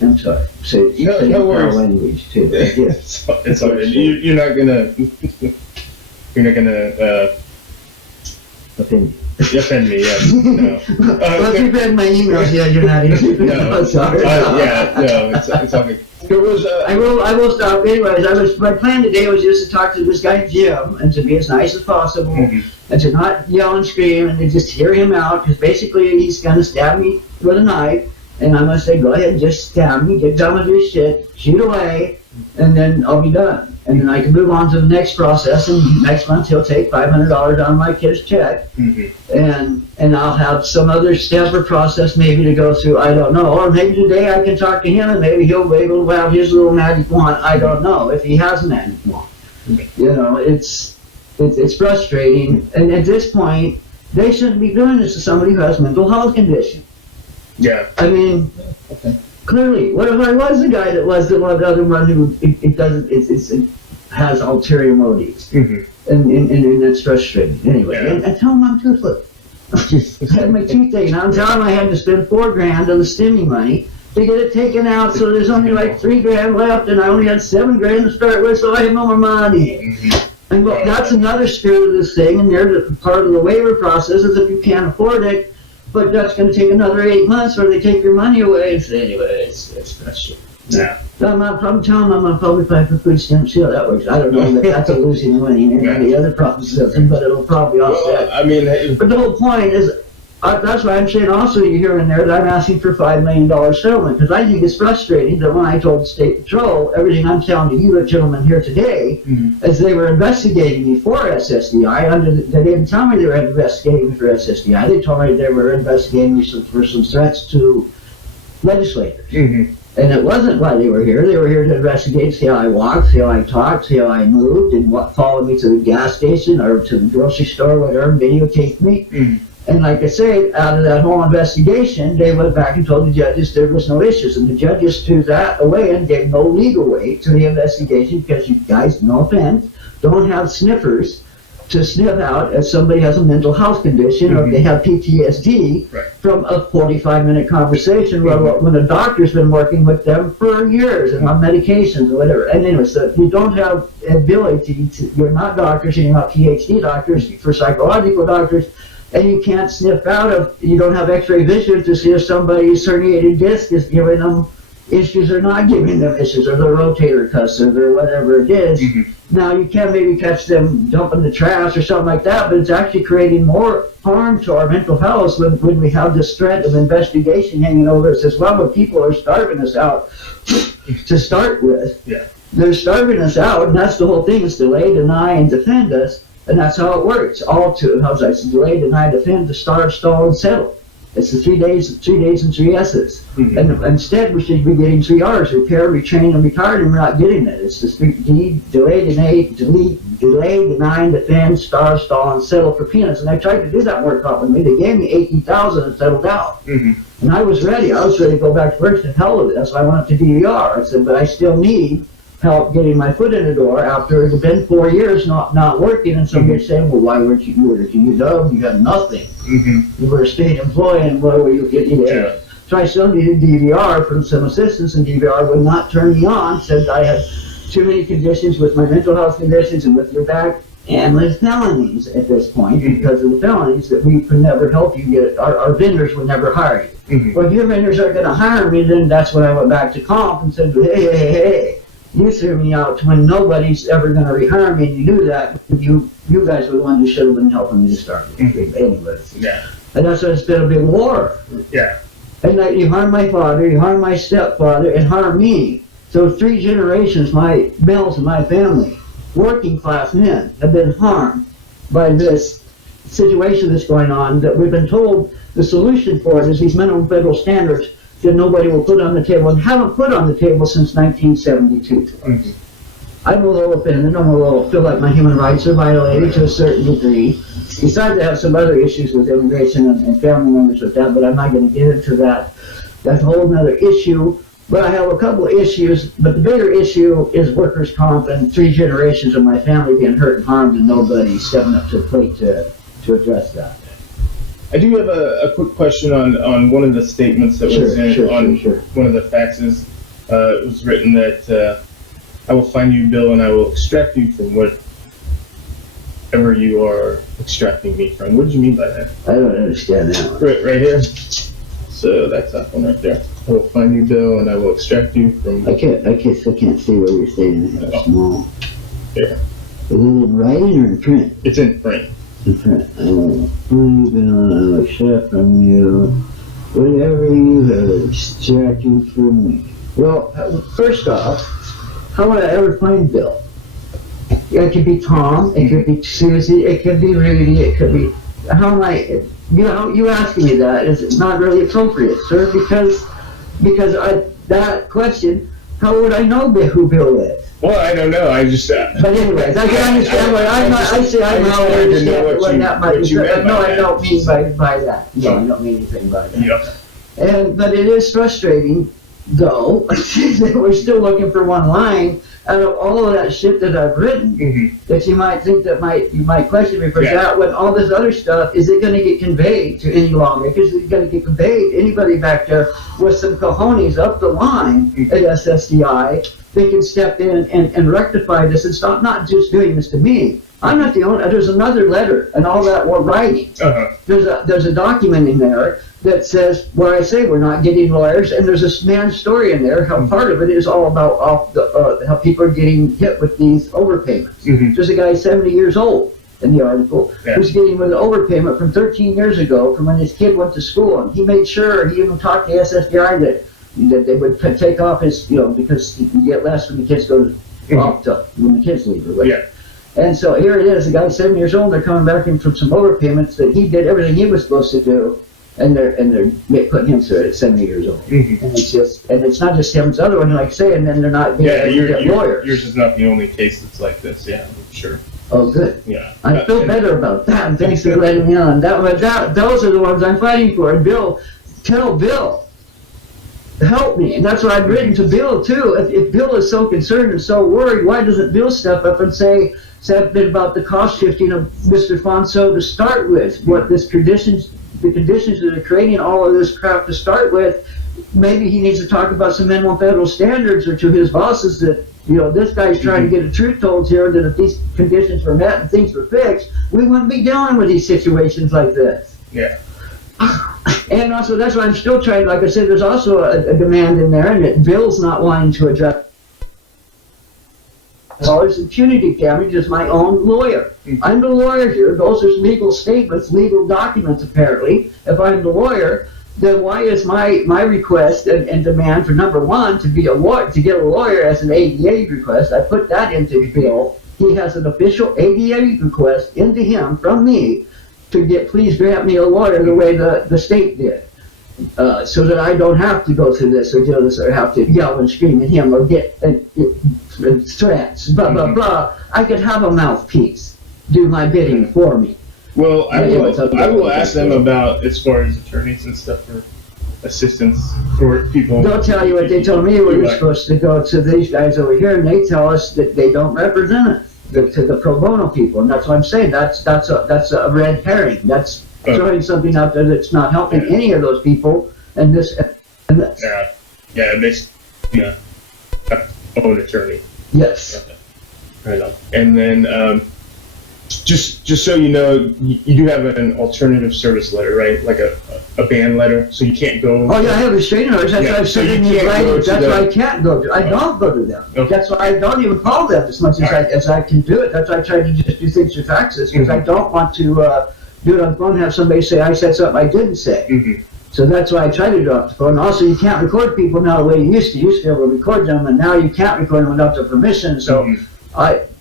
I'm sorry. Say No worries. language too. Yes. It's all right. You're not gonna Offend offend me, yes. No. Once you've read my emails, yeah, you're not interested. No. Sorry. Yeah, no, it's all good. There was I will stop. Anyways, my plan today was just to talk to this guy Jim and to be as nice as possible and to not yell and scream and to just hear him out, because basically he's gonna stab me with a knife, and I'm gonna say, go ahead and just stab me, get done with your shit, shoot away, and then I'll be done. And then I can move on to the next process, and next month he'll take $500 out of my kid's check, and I'll have some other step or process maybe to go through, I don't know. Or maybe today I can talk to him and maybe he'll be able to have his little magic wand, I don't know, if he has a magic wand. You know, it's frustrating, and at this point, they shouldn't be doing this to somebody who has a mental health condition. yeah. I mean, clearly, what if I was the guy that was the other one who it has ulterior motives, and that's frustrating. Anyway, Yeah. and tell him I'm toothless. I had my teeth taken out. I'm telling him I had to spend $4,000 of the stimmy money to get it taken out, so there's only like $3,000 left, and I only had $7,000 to start with, so I had no more money. And well, that's another screw to this thing, and there's part of the waiver process is if you can't afford it, but that's going to take another 8 months where they take your money away. So anyway, it's frustrating. Yeah. I'm telling them I'm going to probably apply for food stamps. See how that works. I don't know that that's a losing money in any other process, but it'll probably offset. Well, I mean, But the whole point is, that's why I'm saying also you hear in there that I'm asking for $5 million settlement, because I think it's frustrating that when I told State Patrol everything I'm telling to you gentlemen here today, as they were investigating me for SSDI, they didn't tell me they were investigating me for SSDI. They told me they were investigating me for some threats to legislators. And it wasn't why they were here. They were here to investigate, see how I walked, see how I talked, see how I moved, and what followed me to the gas station or to the grocery store, whatever, videotaped me. And like I say, out of that whole investigation, they went back and told the judges there was no issues. And the judges threw that away and gave no legal weight to the investigation because you guys, no offense, don't have sniffers to sniff out if somebody has a mental health condition or if they have PTSD from a 45-minute conversation when a doctor's been working with them for years and on medications or whatever. And anyway, so you don't have ability to, you're not doctors, you're not PhD doctors, for psychological doctors, and you can't sniff out if you don't have x-ray vision to see if somebody's herniated disc is giving them issues or not giving them issues, or the rotator cuffs or whatever it is. Now you can maybe catch them dumping the trash or something like that, but it's actually creating more harm to our mental health when we have this threat of investigation hanging over us as well, when people are starving us out to start with. They're starving us out, and that's the whole thing, is delay, deny, and defend us, and that's how it works. All to, how's that, delay, deny, defend, to starve, stall, and settle. It's the 3 days and 3 S's. And instead, we should be getting 3 R's: repair, retrain, and retard, and we're not getting it. It's the 3 D: delay, deny, defend, starve, stall, and settle for peanuts. And I tried to do that WorkComp with me. They gave me $18,000 and settled out. And I was ready. I was ready to go back to work. To hell with it. That's why I went up to DVR. I said, but I still need help getting my foot in the door after it had been 4 years not working, and somebody saying, well, why weren't you working? You dumb, you got nothing. You were a state employee, and what were you getting? So I still needed DVR from some assistance, and DVR would not turn me on, said I had too many conditions with my mental health conditions and with your back and with felonies at this point. Because of the felonies, that we could never help you get, our vendors would never hire you. Well, if your vendors aren't going to hire me, then that's when I went back to comp and said, hey, you threw me out when nobody's ever going to rehire me, and you knew that. You guys were the ones who should have been helping me to start with. Anyways. And that's why it's been a big war. And like, you harm my father, you harm my stepfather, and harm me. So 3 generations, my males in my family, working class men, have been harmed by this situation that's going on, that we've been told the solution for it is these minimum federal standards that nobody will put on the table, and haven't put on the table since 1972. I'm a little offended. Feel like my human rights are violated to a certain degree. Besides, I have some other issues with immigration and family members with that, but I'm not going to get into that. That's a whole other issue. But I have a couple of issues, but the bigger issue is workers' comp and 3 generations of my family being hurt and harmed, and nobody stepping up to the plate to address that. I do have a quick question on one of the statements that was on one of the faxes. It was written that I will find you, Bill, and I will extract you from whatever you are extracting me from. What did you mean by that? I don't understand that one. Right here. So that's that one right there. I will find you, Bill, and I will extract you from. I still can't see what you're saying. It's small. Here. Is it in writing or in print? It's in print. In print. I will accept from you whatever you have extracted from me. Well, first off, how would I ever find Bill? It could be Tom, it could be Susie, it could be Rudy, it could be, how am I, you asking me that is not really appropriate, sir, because that question, how would I know who Bill is? Well, I don't know, I just... But anyways, I can understand what, I understand what that might be. No, I don't mean by that. No, I don't mean anything by that. Yeah. But it is frustrating, though, that we're still looking for one line out of all of that shit that I've written, that you might think that you might question me for that, when all this other stuff, is it going to get conveyed to any lawmakers? Is it going to get conveyed to anybody back there with some cojones up the line at SSDI? They can step in and rectify this and stop not just doing this to me. I'm not the only, there's another letter and all that we're writing. There's a document in there that says, where I say we're not getting lawyers, and there's this man's story in there, how part of it is all about how people are getting hit with these overpayments. There's a guy 70 years old in the article who's getting with an overpayment from 13 years ago from when his kid went to school, and he made sure, he even talked to SSDI that they would take off his, because you get less when the kids go off to, when the kids leave or whatever. And so here it is, a guy 7 years old, they're coming back in from some overpayments that he did everything he was supposed to do, and they're putting him through it at 70 years old. And it's not just him, it's other one, like I say, and then they're not being able to get lawyers. Yours is not the only case that's like this, I'm sure. Oh, good. Yeah. I feel better about that, and thanks for letting me on. Those are the ones I'm fighting for, and Bill, tell Bill, help me. And that's what I've written to Bill too. If Bill is so concerned and so worried, why doesn't Bill step up and say something about the cost shifting of Mr. Fonso to start with? What the conditions that are creating all of this crap to start with, maybe he needs to talk about some minimum federal standards, or to his bosses that, this guy's trying to get the truth told here, that if these conditions were met and things were fixed, we wouldn't be dealing with these situations like this. Yeah. And also, that's why I'm still trying, like I said, there's also a demand in there, and that Bill's not wanting to address. Dollars in punitive damage as my own lawyer. I'm the lawyer here. Those are legal statements, legal documents apparently. If I'm the lawyer, then why is my request and demand for number one to be a lawyer, to get a lawyer as an ADA request? I put that into Bill. He has an official ADA request into him from me to please grant me a lawyer the way the state did, so that I don't have to go through this or do this or have to yell and scream at him or get threats, blah, blah, blah. I could have a mouthpiece do my bidding for me. Well, I will ask them about, as far as attorneys and stuff, for assistance for people. They'll tell you what they told me. We're supposed to go to these guys over here, and they tell us that they don't represent us. To the pro bono people, and that's what I'm saying. That's a red herring. That's throwing something out there that's not helping any of those people. And this. They own attorney. Yes. Okay. Right on. And then just so you know, you do have an alternative service letter, right? Like a ban letter, so you can't go. Oh yeah, I have restraining orders. That's why I've said in his writing. That's why I can't go to. I don't go to them. Okay. That's why I don't even call them as much as I can do it. That's why I try to just do things with faxes, because I don't want to do it on the phone and have somebody say I said something I didn't say. So that's why I try to do it off the phone. Also, you can't record people now the way you used to. You used to be able to record them, and now you can't record them without their permission. So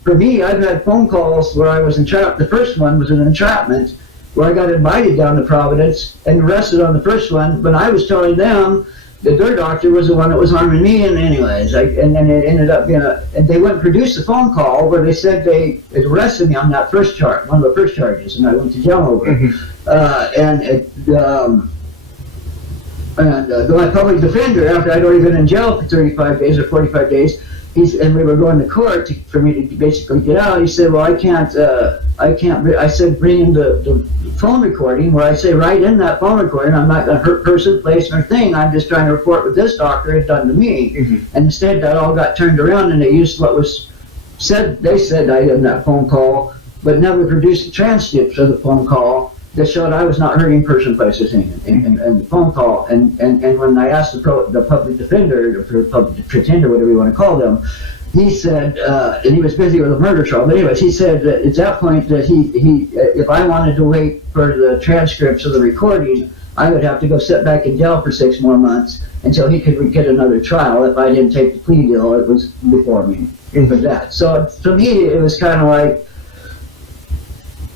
for me, I've had phone calls where I was entrapped. The first one was an entrapment, where I got invited down to Providence and arrested on the first one, but I was telling them that their doctor was the one that was harming me, and anyways, and then it ended up being and they went and produced a phone call where they said they had arrested me on that first charge, one of the first charges, and I went to jail over it. My public defender, after I'd already been in jail for 35 days or 45 days, and we were going to court for me to basically get out. He said, well, I can't, I said, bring in the phone recording where I say right in that phone recording, I'm not going to hurt person, place, or thing. I'm just trying to report what this doctor had done to me. And instead, that all got turned around and they used what was said, they said I in that phone call, but never produced the transcripts of the phone call that showed I was not hurting person, place, or thing in the phone call. And when I asked the public defender, or public pretender, whatever you want to call them, he said, and he was busy with a murder trial, but anyways, he said that at that point that he if I wanted to wait for the transcripts of the recording, I would have to go sit back in jail for 6 more months until he could get another trial if I didn't take the plea deal. It was before me for that. So to me, it was kind of like,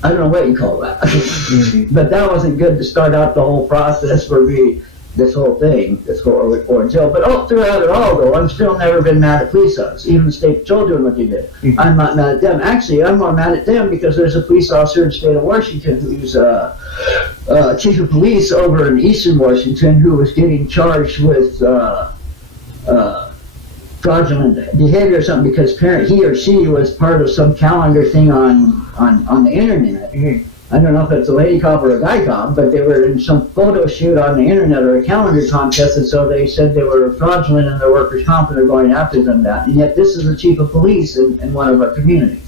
I don't know what you call that, but that wasn't good to start out the whole process for me, this whole thing, this whole ordeal. But throughout it all, though, I'm still never been mad at police officers, even the state patrol doing what they did. I'm not mad at them. Actually, I'm more mad at them because there's a police officer in the state of Washington who's chief of police over in eastern Washington who was getting charged with fraudulent behavior or something because he or she was part of some calendar thing on the internet. I don't know if it's a lady cop or a guy cop, but they were in some photo shoot on the internet or a calendar contest, and so they said they were fraudulent in their workers' comp and they're going after them that. And yet this is the chief of police in one of our communities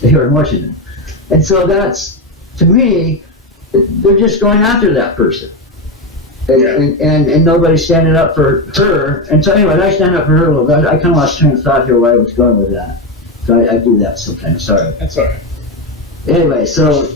here in Washington. And so that's, to me, they're just going after that person. And nobody's standing up for her. And so anyway, I stand up for her a little bit. I kind of lost train of thought here where I was going with that. So I do that sometimes, sorry. That's all right. Anyway, so,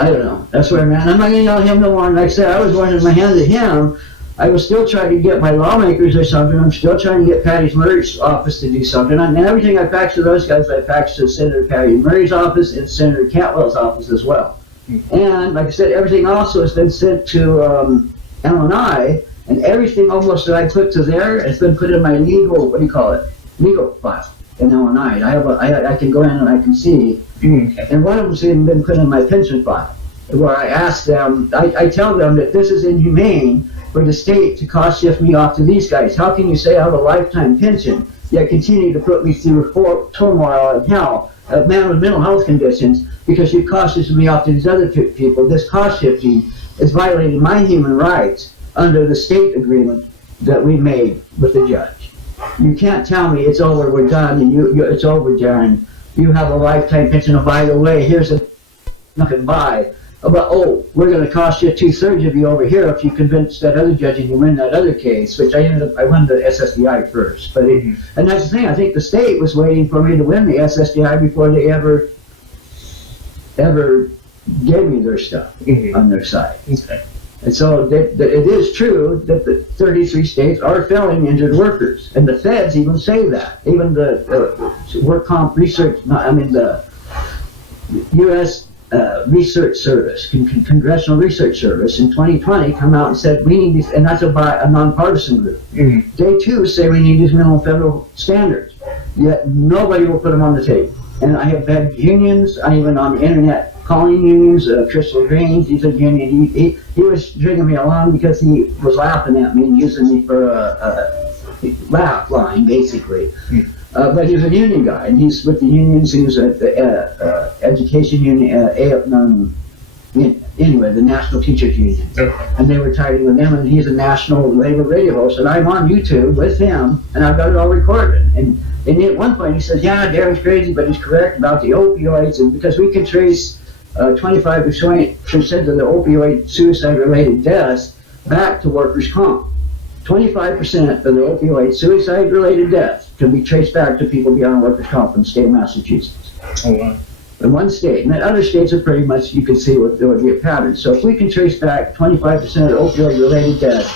I don't know. That's where I'm at. I'm not going to yell at him no more. And like I said, I was waving my hands at him. I was still trying to get my lawmakers or something. I'm still trying to get Patty Murray's office to do something. And everything I faxed to those guys, I faxed to Senator Patty Murray's office and Senator Cantwell's office as well. And like I said, everything also has been sent to Illinois, and everything almost that I put to there has been put in my legal, legal file in Illinois. I can go in and I can see. And one of them's even been put in my pension file, where I ask them, I tell them that this is inhumane for the state to cost shift me off to these guys. How can you say I have a lifetime pension, yet continue to put me through turmoil and hell, a man with mental health conditions, because you cost shifted me off to these other people? This cost shifting is violating my human rights under the state agreement that we made with the judge. You can't tell me it's over, we're done, and it's over, Darren. You have a lifetime pension, and by the way, here's a nothing by. But we're going to cost you 2/3 of you over here if you convince that other judge and you win that other case, which I won the SSDI first. But and that's the thing. I think the state was waiting for me to win the SSDI before they ever gave me their stuff on their side. Okay. And so it is true that the 33 states are failing injured workers, and the feds even say that. Even the WorkComp research, the U.S. Research Service, Congressional Research Service in 2020 come out and said we need these, and that's a nonpartisan group. They too say we need these minimum federal standards, yet nobody will put them on the table. And I have had unions, even on the internet, calling unions, Crystal Greens, he's a union, he was stringing me along because he was laughing at me and using me for a laugh line, basically. But he's a union guy, and he's with the unions. He was at the education union, anyway, the National Teachers Union. And they were tied with him, and he's a national labor radio host. And I'm on YouTube with him, and I've got it all recorded. And at one point he says, yeah, Darren's crazy, but he's correct about the opioids, and because we can trace 25% of the opioid suicide-related deaths back to workers' comp. 25% of the opioid suicide-related deaths can be traced back to people beyond workers' comp in the state of Massachusetts. Oh, wow. In one state. And then other states are pretty much, you can see there would be a pattern. So if we can trace back 25% of the opioid-related deaths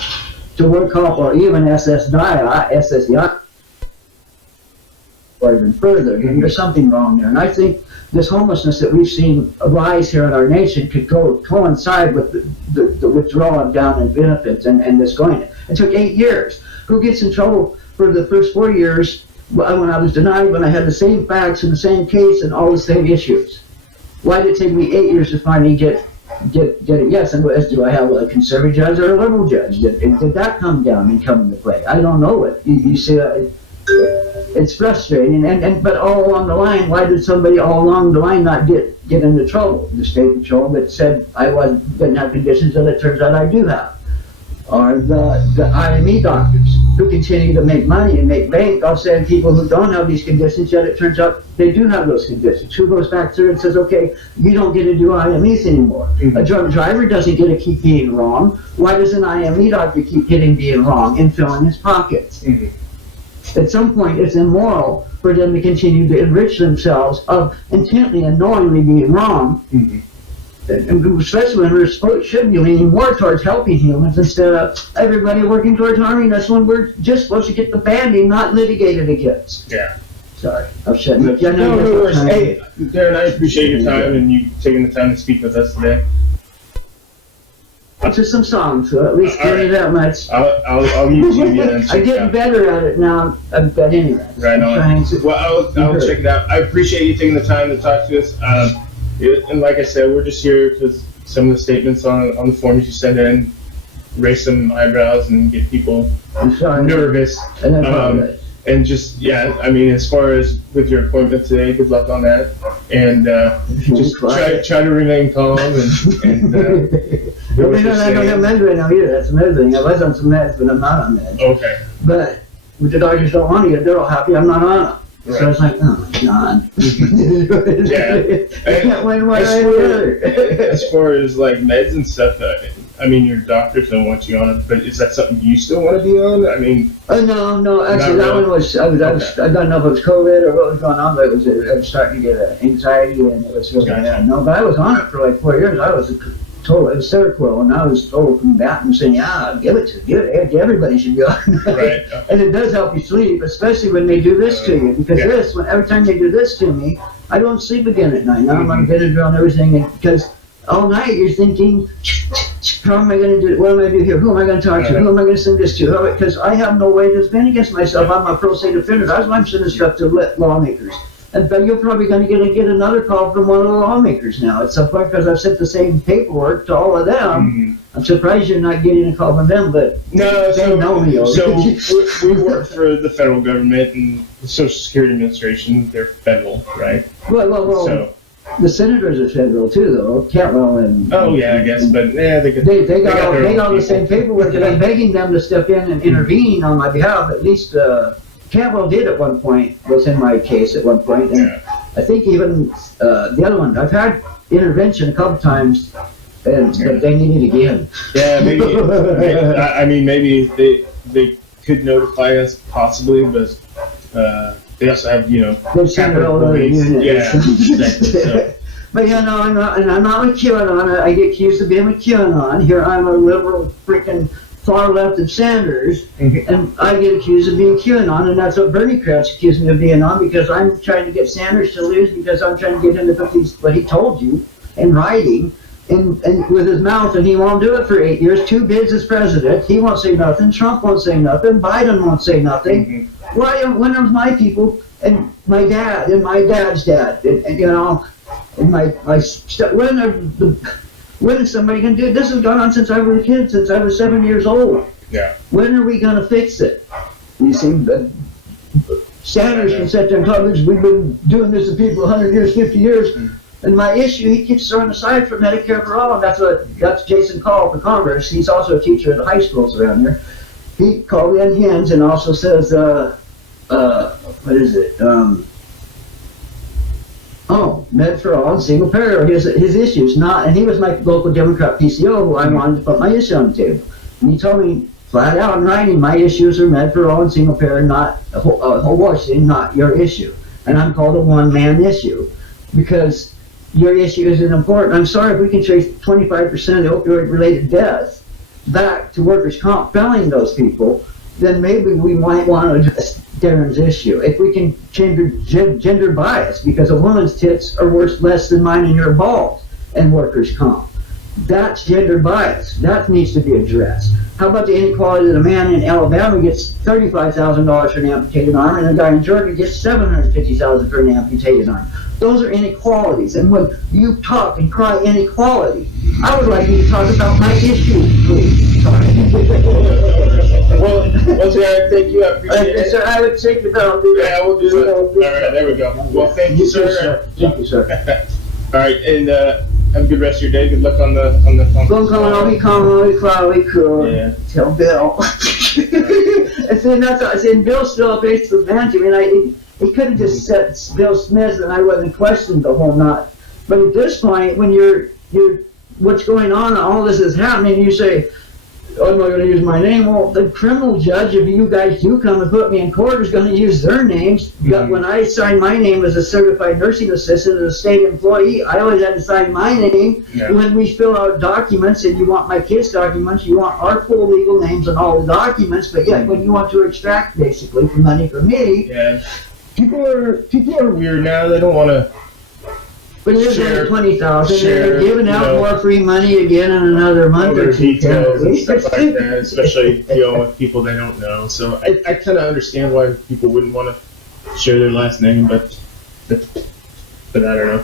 to work comp or even SSDI, or even further, then there's something wrong there. And I think this homelessness that we've seen arise here in our nation could coincide with the withdrawal of down in benefits and this going. It took 8 years. Who gets in trouble for the first 4 years when I was denied, when I had the same facts and the same case and all the same issues? Why did it take me 8 years to finally get it? Yes, and do I have a conservative judge or a liberal judge? Did that come down and come into play? I don't know it. You see, It's frustrating, but all along the line, why did somebody all along the line not get into trouble? The state patrol that said didn't have conditions that it turns out I do have. Or the IME doctors who continue to make money and make bank off saying people who don't have these conditions, yet it turns out they do have those conditions. Who goes back through and says, okay, you don't get to do IMEs anymore. Mm-hmm. A drunk driver doesn't get to keep being wrong. Why does an IME doctor keep getting being wrong and filling his pockets? Mm-hmm. At some point, it's immoral for them to continue to enrich themselves of intently and knowingly being wrong. Mm-hmm. And especially when we're should be leaning more towards helping humans instead of everybody working towards harming us when we're just supposed to get the banding, not litigated against. Yeah. Sorry, I'm shutting up. No worries. Hey, Darren, I appreciate your time and you taking the time to speak with us today. Just some songs, so at least give me Alright. that much. I'll YouTube you and I'm check it getting out. better at it now, but anyway. Right on. Trying to- Well, I'll check it out. I appreciate you taking the time to talk to us. And like I said, we're just here because some of the statements on the forms you send in raise some eyebrows and get people I'm sorry. nervous. And I apologize. And just, yeah, I mean, as far as with your appointment today, good luck on that. And just try to remain calm and do what I you're don't have saying. meds right now either, that's another thing. I was on some meds, but I'm not on meds. Okay. But the doctors don't want to get, they're all happy I'm not on them. Right. So it's like, oh my God. Yeah. I can't win one As way or the other. as far as like meds and stuff, I mean, your doctors don't want you on it, but is that something you still want to be on? I mean, No, actually Not that really. one was, I don't know if it was COVID or what was going on, but I was starting to get anxiety and it was really Gotcha. bad. No, but I was on it for like 4 years. I was total, it was Seroquel, and I was total combatant saying, yeah, give it to everybody should be on it. Right. And it does help you sleep, especially when they do this to you, because Yeah. every time they do this to me, I don't sleep again at night. Now I'm on Mhm. Benadryl and everything, and because all night you're thinking, how am I going to do? What am I going to do here? Who am I going to talk to? Who am I going to send this to? Because I have no way to defend against myself. I'm a pro se defender. That's why I'm sending stuff to lawmakers. And but you're probably going to get another call from one of the lawmakers now at some point because I've sent the same paperwork to all of them. Mhm. I'm surprised you're not getting a call from them, but No, they know me. so we work for the federal government and the Social Security Administration. They're federal, right? well, So, the senators are federal too, though. Cantwell and oh yeah, I guess, but yeah, they got They got their own all the people. same paperwork, and I'm begging them to step in and intervene on my behalf. At least Cantwell did at one point, was in my case at one point, and Yeah. I think even the other one, I've had intervention a couple times, but they need it again. Yeah, maybe. I mean, maybe they could notify us possibly, but they also have They've sent it all over the police. unit. Yeah, exactly. So, But I'm not with QAnon. I get accused of being with QAnon. Here I'm a liberal, freaking far left of Sanders, and I get accused of being QAnon, and that's what Bernie Krause accused me of being on because I'm trying to get Sanders to lose because I'm trying to get him to put what he told you in writing and with his mouth, and he won't do it for 8 years. 2 bids as president. He won't say nothing. Trump won't say nothing. Biden won't say nothing. Why? When are my people and my dad and my dad's dad and and when is somebody going to do it? This has gone on since I was a kid, since I was 7 years old. yeah. When are we going to fix it? You see, Sanders can sit there and talk, we've been doing this to people 100 years, 50 years, and my issue, he keeps throwing aside for Medicare for all, and that's Jason Call for Congress. He's also a teacher at the high schools around here. He called me unhinged and also says, what is it? Med for all and single payer are his issues, not, and he was my local Democrat PCO who I wanted to put my issue on the table. And he told me flat out in writing, my issues are med for all and single payer, not Washington, not your issue. And I'm called a one-man issue because your issue isn't important. I'm sorry if we can trace 25% of the opioid-related deaths back to workers' comp felling those people, then maybe we might want to address Darren's issue. If we can change gender bias, because a woman's tits are worth less than mine and your balls in workers' comp. That's gender bias. That needs to be addressed. How about the inequality that a man in Alabama gets $35,000 for an amputated arm and a guy in Georgia gets $750,000 for an amputated arm? Those are inequalities. And when you talk and cry inequality, I would like you to talk about my issue, please. Sorry. Well, once again, thank you. I appreciate it. Sir, I would take the bell. Yeah, we'll do it. All right, there we go. Well, thank you, sir. Thank you, sir. All right, and have a good rest of your day. Good luck on the Phone call, I'll be calm, I'll be quiet, I'll be cool. Yeah. Tell Bill. And then I said, Bill's still a Facebook manager. I mean, he could have just said Bill Smith and I wasn't questioned the whole nut. But at this point, when you're what's going on, all this is happening, you say, oh, I'm not going to use my name. Well, the criminal judge, if you guys do come and put me in court, is going to use their names. But when I signed my name as a certified nursing assistant as a state employee, I always had to sign my name. Yeah. When we fill out documents and you want my kids' documents, you want our full legal names on all the documents. But yet, when you want to extract basically money from me, Yeah. People are weird now. They don't want to. when you're Share- getting 20,000, share, you're giving out you know, more free money again in another month other or two. details and stuff like that, especially dealing with people they don't know. So I kind of understand why people wouldn't want to share their last name, but I don't know.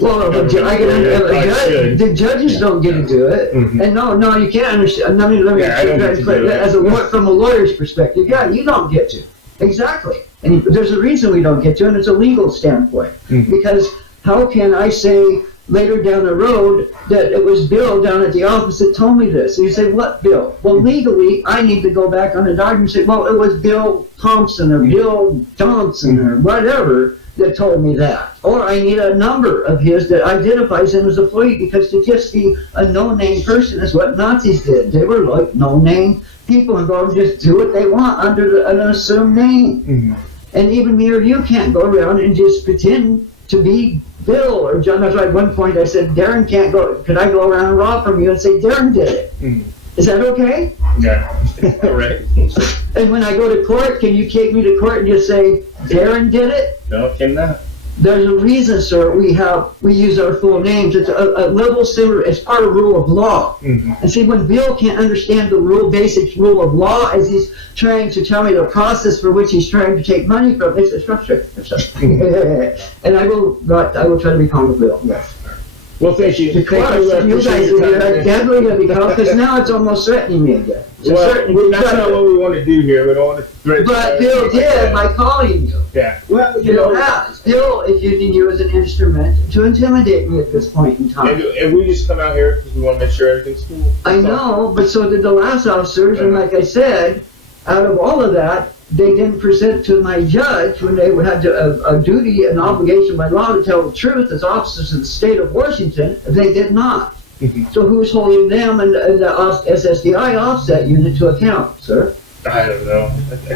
Well, the judges don't get to do it, Mhm. and no, you can't understand. Let me Yeah, I don't get to do it. as a from a lawyer's perspective, yeah, you don't get to exactly, and there's a reason we don't get to, and it's a legal standpoint. Mhm. Because how can I say later down the road that it was Bill down at the office that told me this? And you say, what Bill? Well, legally, I need to go back on the document and say, well, it was Bill Thompson or Bill Johnson or whatever that told me that. Or I need a number of his that identifies him as a employee, because to just be a no-name person is what Nazis did. They were like no-name people and go and just do what they want under an assumed name. Mhm. And even me or you can't go around and just pretend to be Bill or John. That's why at one point I said, Darren can't go. Could I go around and rob from you and say Darren did it? Mhm. Is that okay? Yeah. Right. And when I go to court, can you take me to court and just say Darren did it? No, cannot. There's a reason, sir. We use our full names. It's a level similar. It's part of rule of law. Mm-hmm. And see, when Bill can't understand the basic rule of law as he's trying to tell me the process for which he's trying to take money from, it's a structure. And I will try to be calm with Bill. Yes. Well, thank you. You guys are definitely going to be calm, because now it's almost threatening me again. That's not what we want to do here. We don't want to threaten. But Bill did by calling you. Yeah. Well, Bill has. Bill is using you as an instrument to intimidate me at this point in time. and we just come out here because we want to make sure everything's cool. I know, but so did the last officers, and like I said, out of all of that, they didn't present to my judge when they had a duty, an obligation by law to tell the truth as officers of the state of Washington. They did not. Mhm. So who's holding them and the SSDI offset unit to account, sir? I don't know.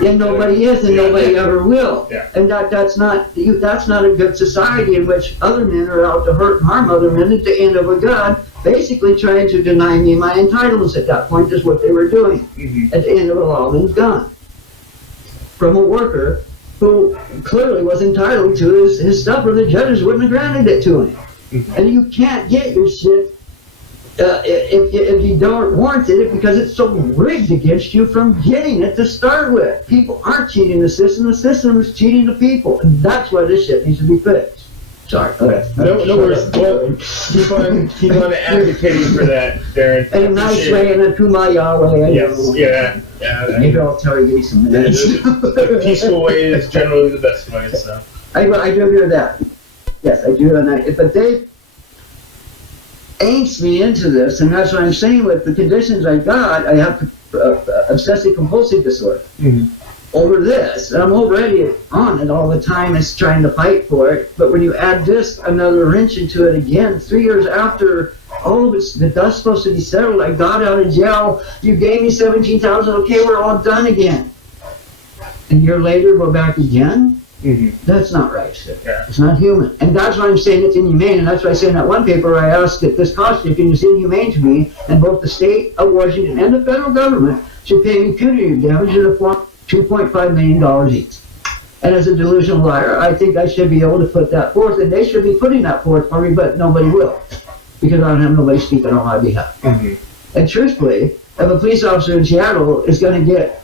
And nobody is, and Yeah. nobody ever will. Yeah. And that's not a good society in which other men are out to hurt and harm other men at the end of a gun, basically trying to deny me my entitlements. At that point is what they were doing. Mhm. At the end of it all, and gun from a worker who clearly was entitled to his stuff, or the judges wouldn't have granted it to him. Mhm. And you can't get your shit if you don't warrant it, because it's so rigged against you from getting it to start with. People aren't cheating the system is cheating the people, and that's why this shit needs to be fixed. Sorry. Okay. No worries. Well, keep on advocating for that, Darren. In a nice Appreciate way, it. in a kumbaya way. Yes. Yeah. Maybe I'll tell you some minutes. The peaceful way is generally the best way. So. I do agree with that. Yes, I do, but they angst me into this, and that's what I'm saying. With the conditions I got, I have obsessive compulsive disorder over this, and I'm already on it all the time. Is trying to fight for it, but when you add this another wrench into it again, 3 years after all of it's the dust supposed to be settled, I got out of jail. You gave me 17,000. Okay, we're all done again. A year later, we're back again. Mm-hmm. That's not right, sir. Yeah. It's not human. And that's why I'm saying it's inhumane, and that's why I say in that one paper I asked that this cost shifting is inhumane to me, and both the state of Washington and the federal government should pay me punitive damage in the form of $2.5 million each. And as a delusional liar, I think I should be able to put that forth, and they should be putting that forth for me, but nobody will, because I don't have nobody speaking on my behalf. Mm-hmm. And truthfully, if a police officer in Seattle is going to get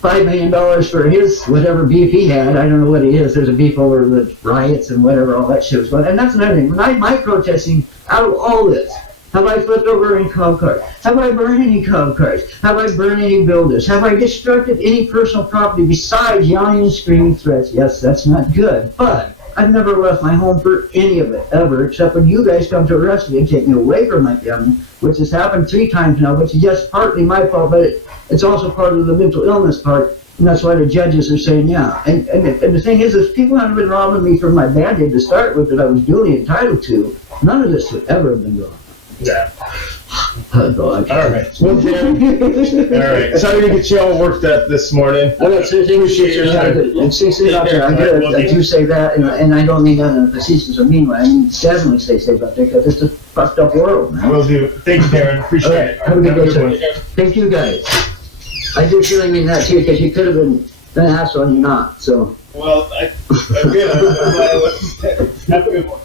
$5 million for his whatever beef he had, I don't know what he is. There's a beef over the riots and whatever, all that shit was going on. And that's another thing. My protesting out of all this Have I flipped over any call cards? Have I burned any call cards? Have I burned any buildings? Have I destructed any personal property besides yelling and screaming threats? Yes, that's not good, but I've never left my home for any of it, ever, except when you guys come to arrest me and take me away from my family, which has happened 3 times now, which is just partly my fault, but it's also part of the mental illness part, and that's why the judges are saying, yeah. And the thing is people haven't been robbing me for my Band-Aid to start with that I was duly entitled to. None of this would ever have been wrong. Yeah. Oh, God. All right. Well, Tim. All right. Sorry to get you all worked up this morning. I got 13 sisters out there, and 6 out there. I do say that, and I don't mean that in a facetious or mean way. I mean, definitely stay safe out there, because it's a fucked up world, man. Will do. Thank you, Darren. Appreciate it. Have a good day, one. sir. Thank you, guys. I do really mean that, too, because you could have been an asshole and you're not, so. Well, I'm good. I'm glad I wasn't. Have a good one.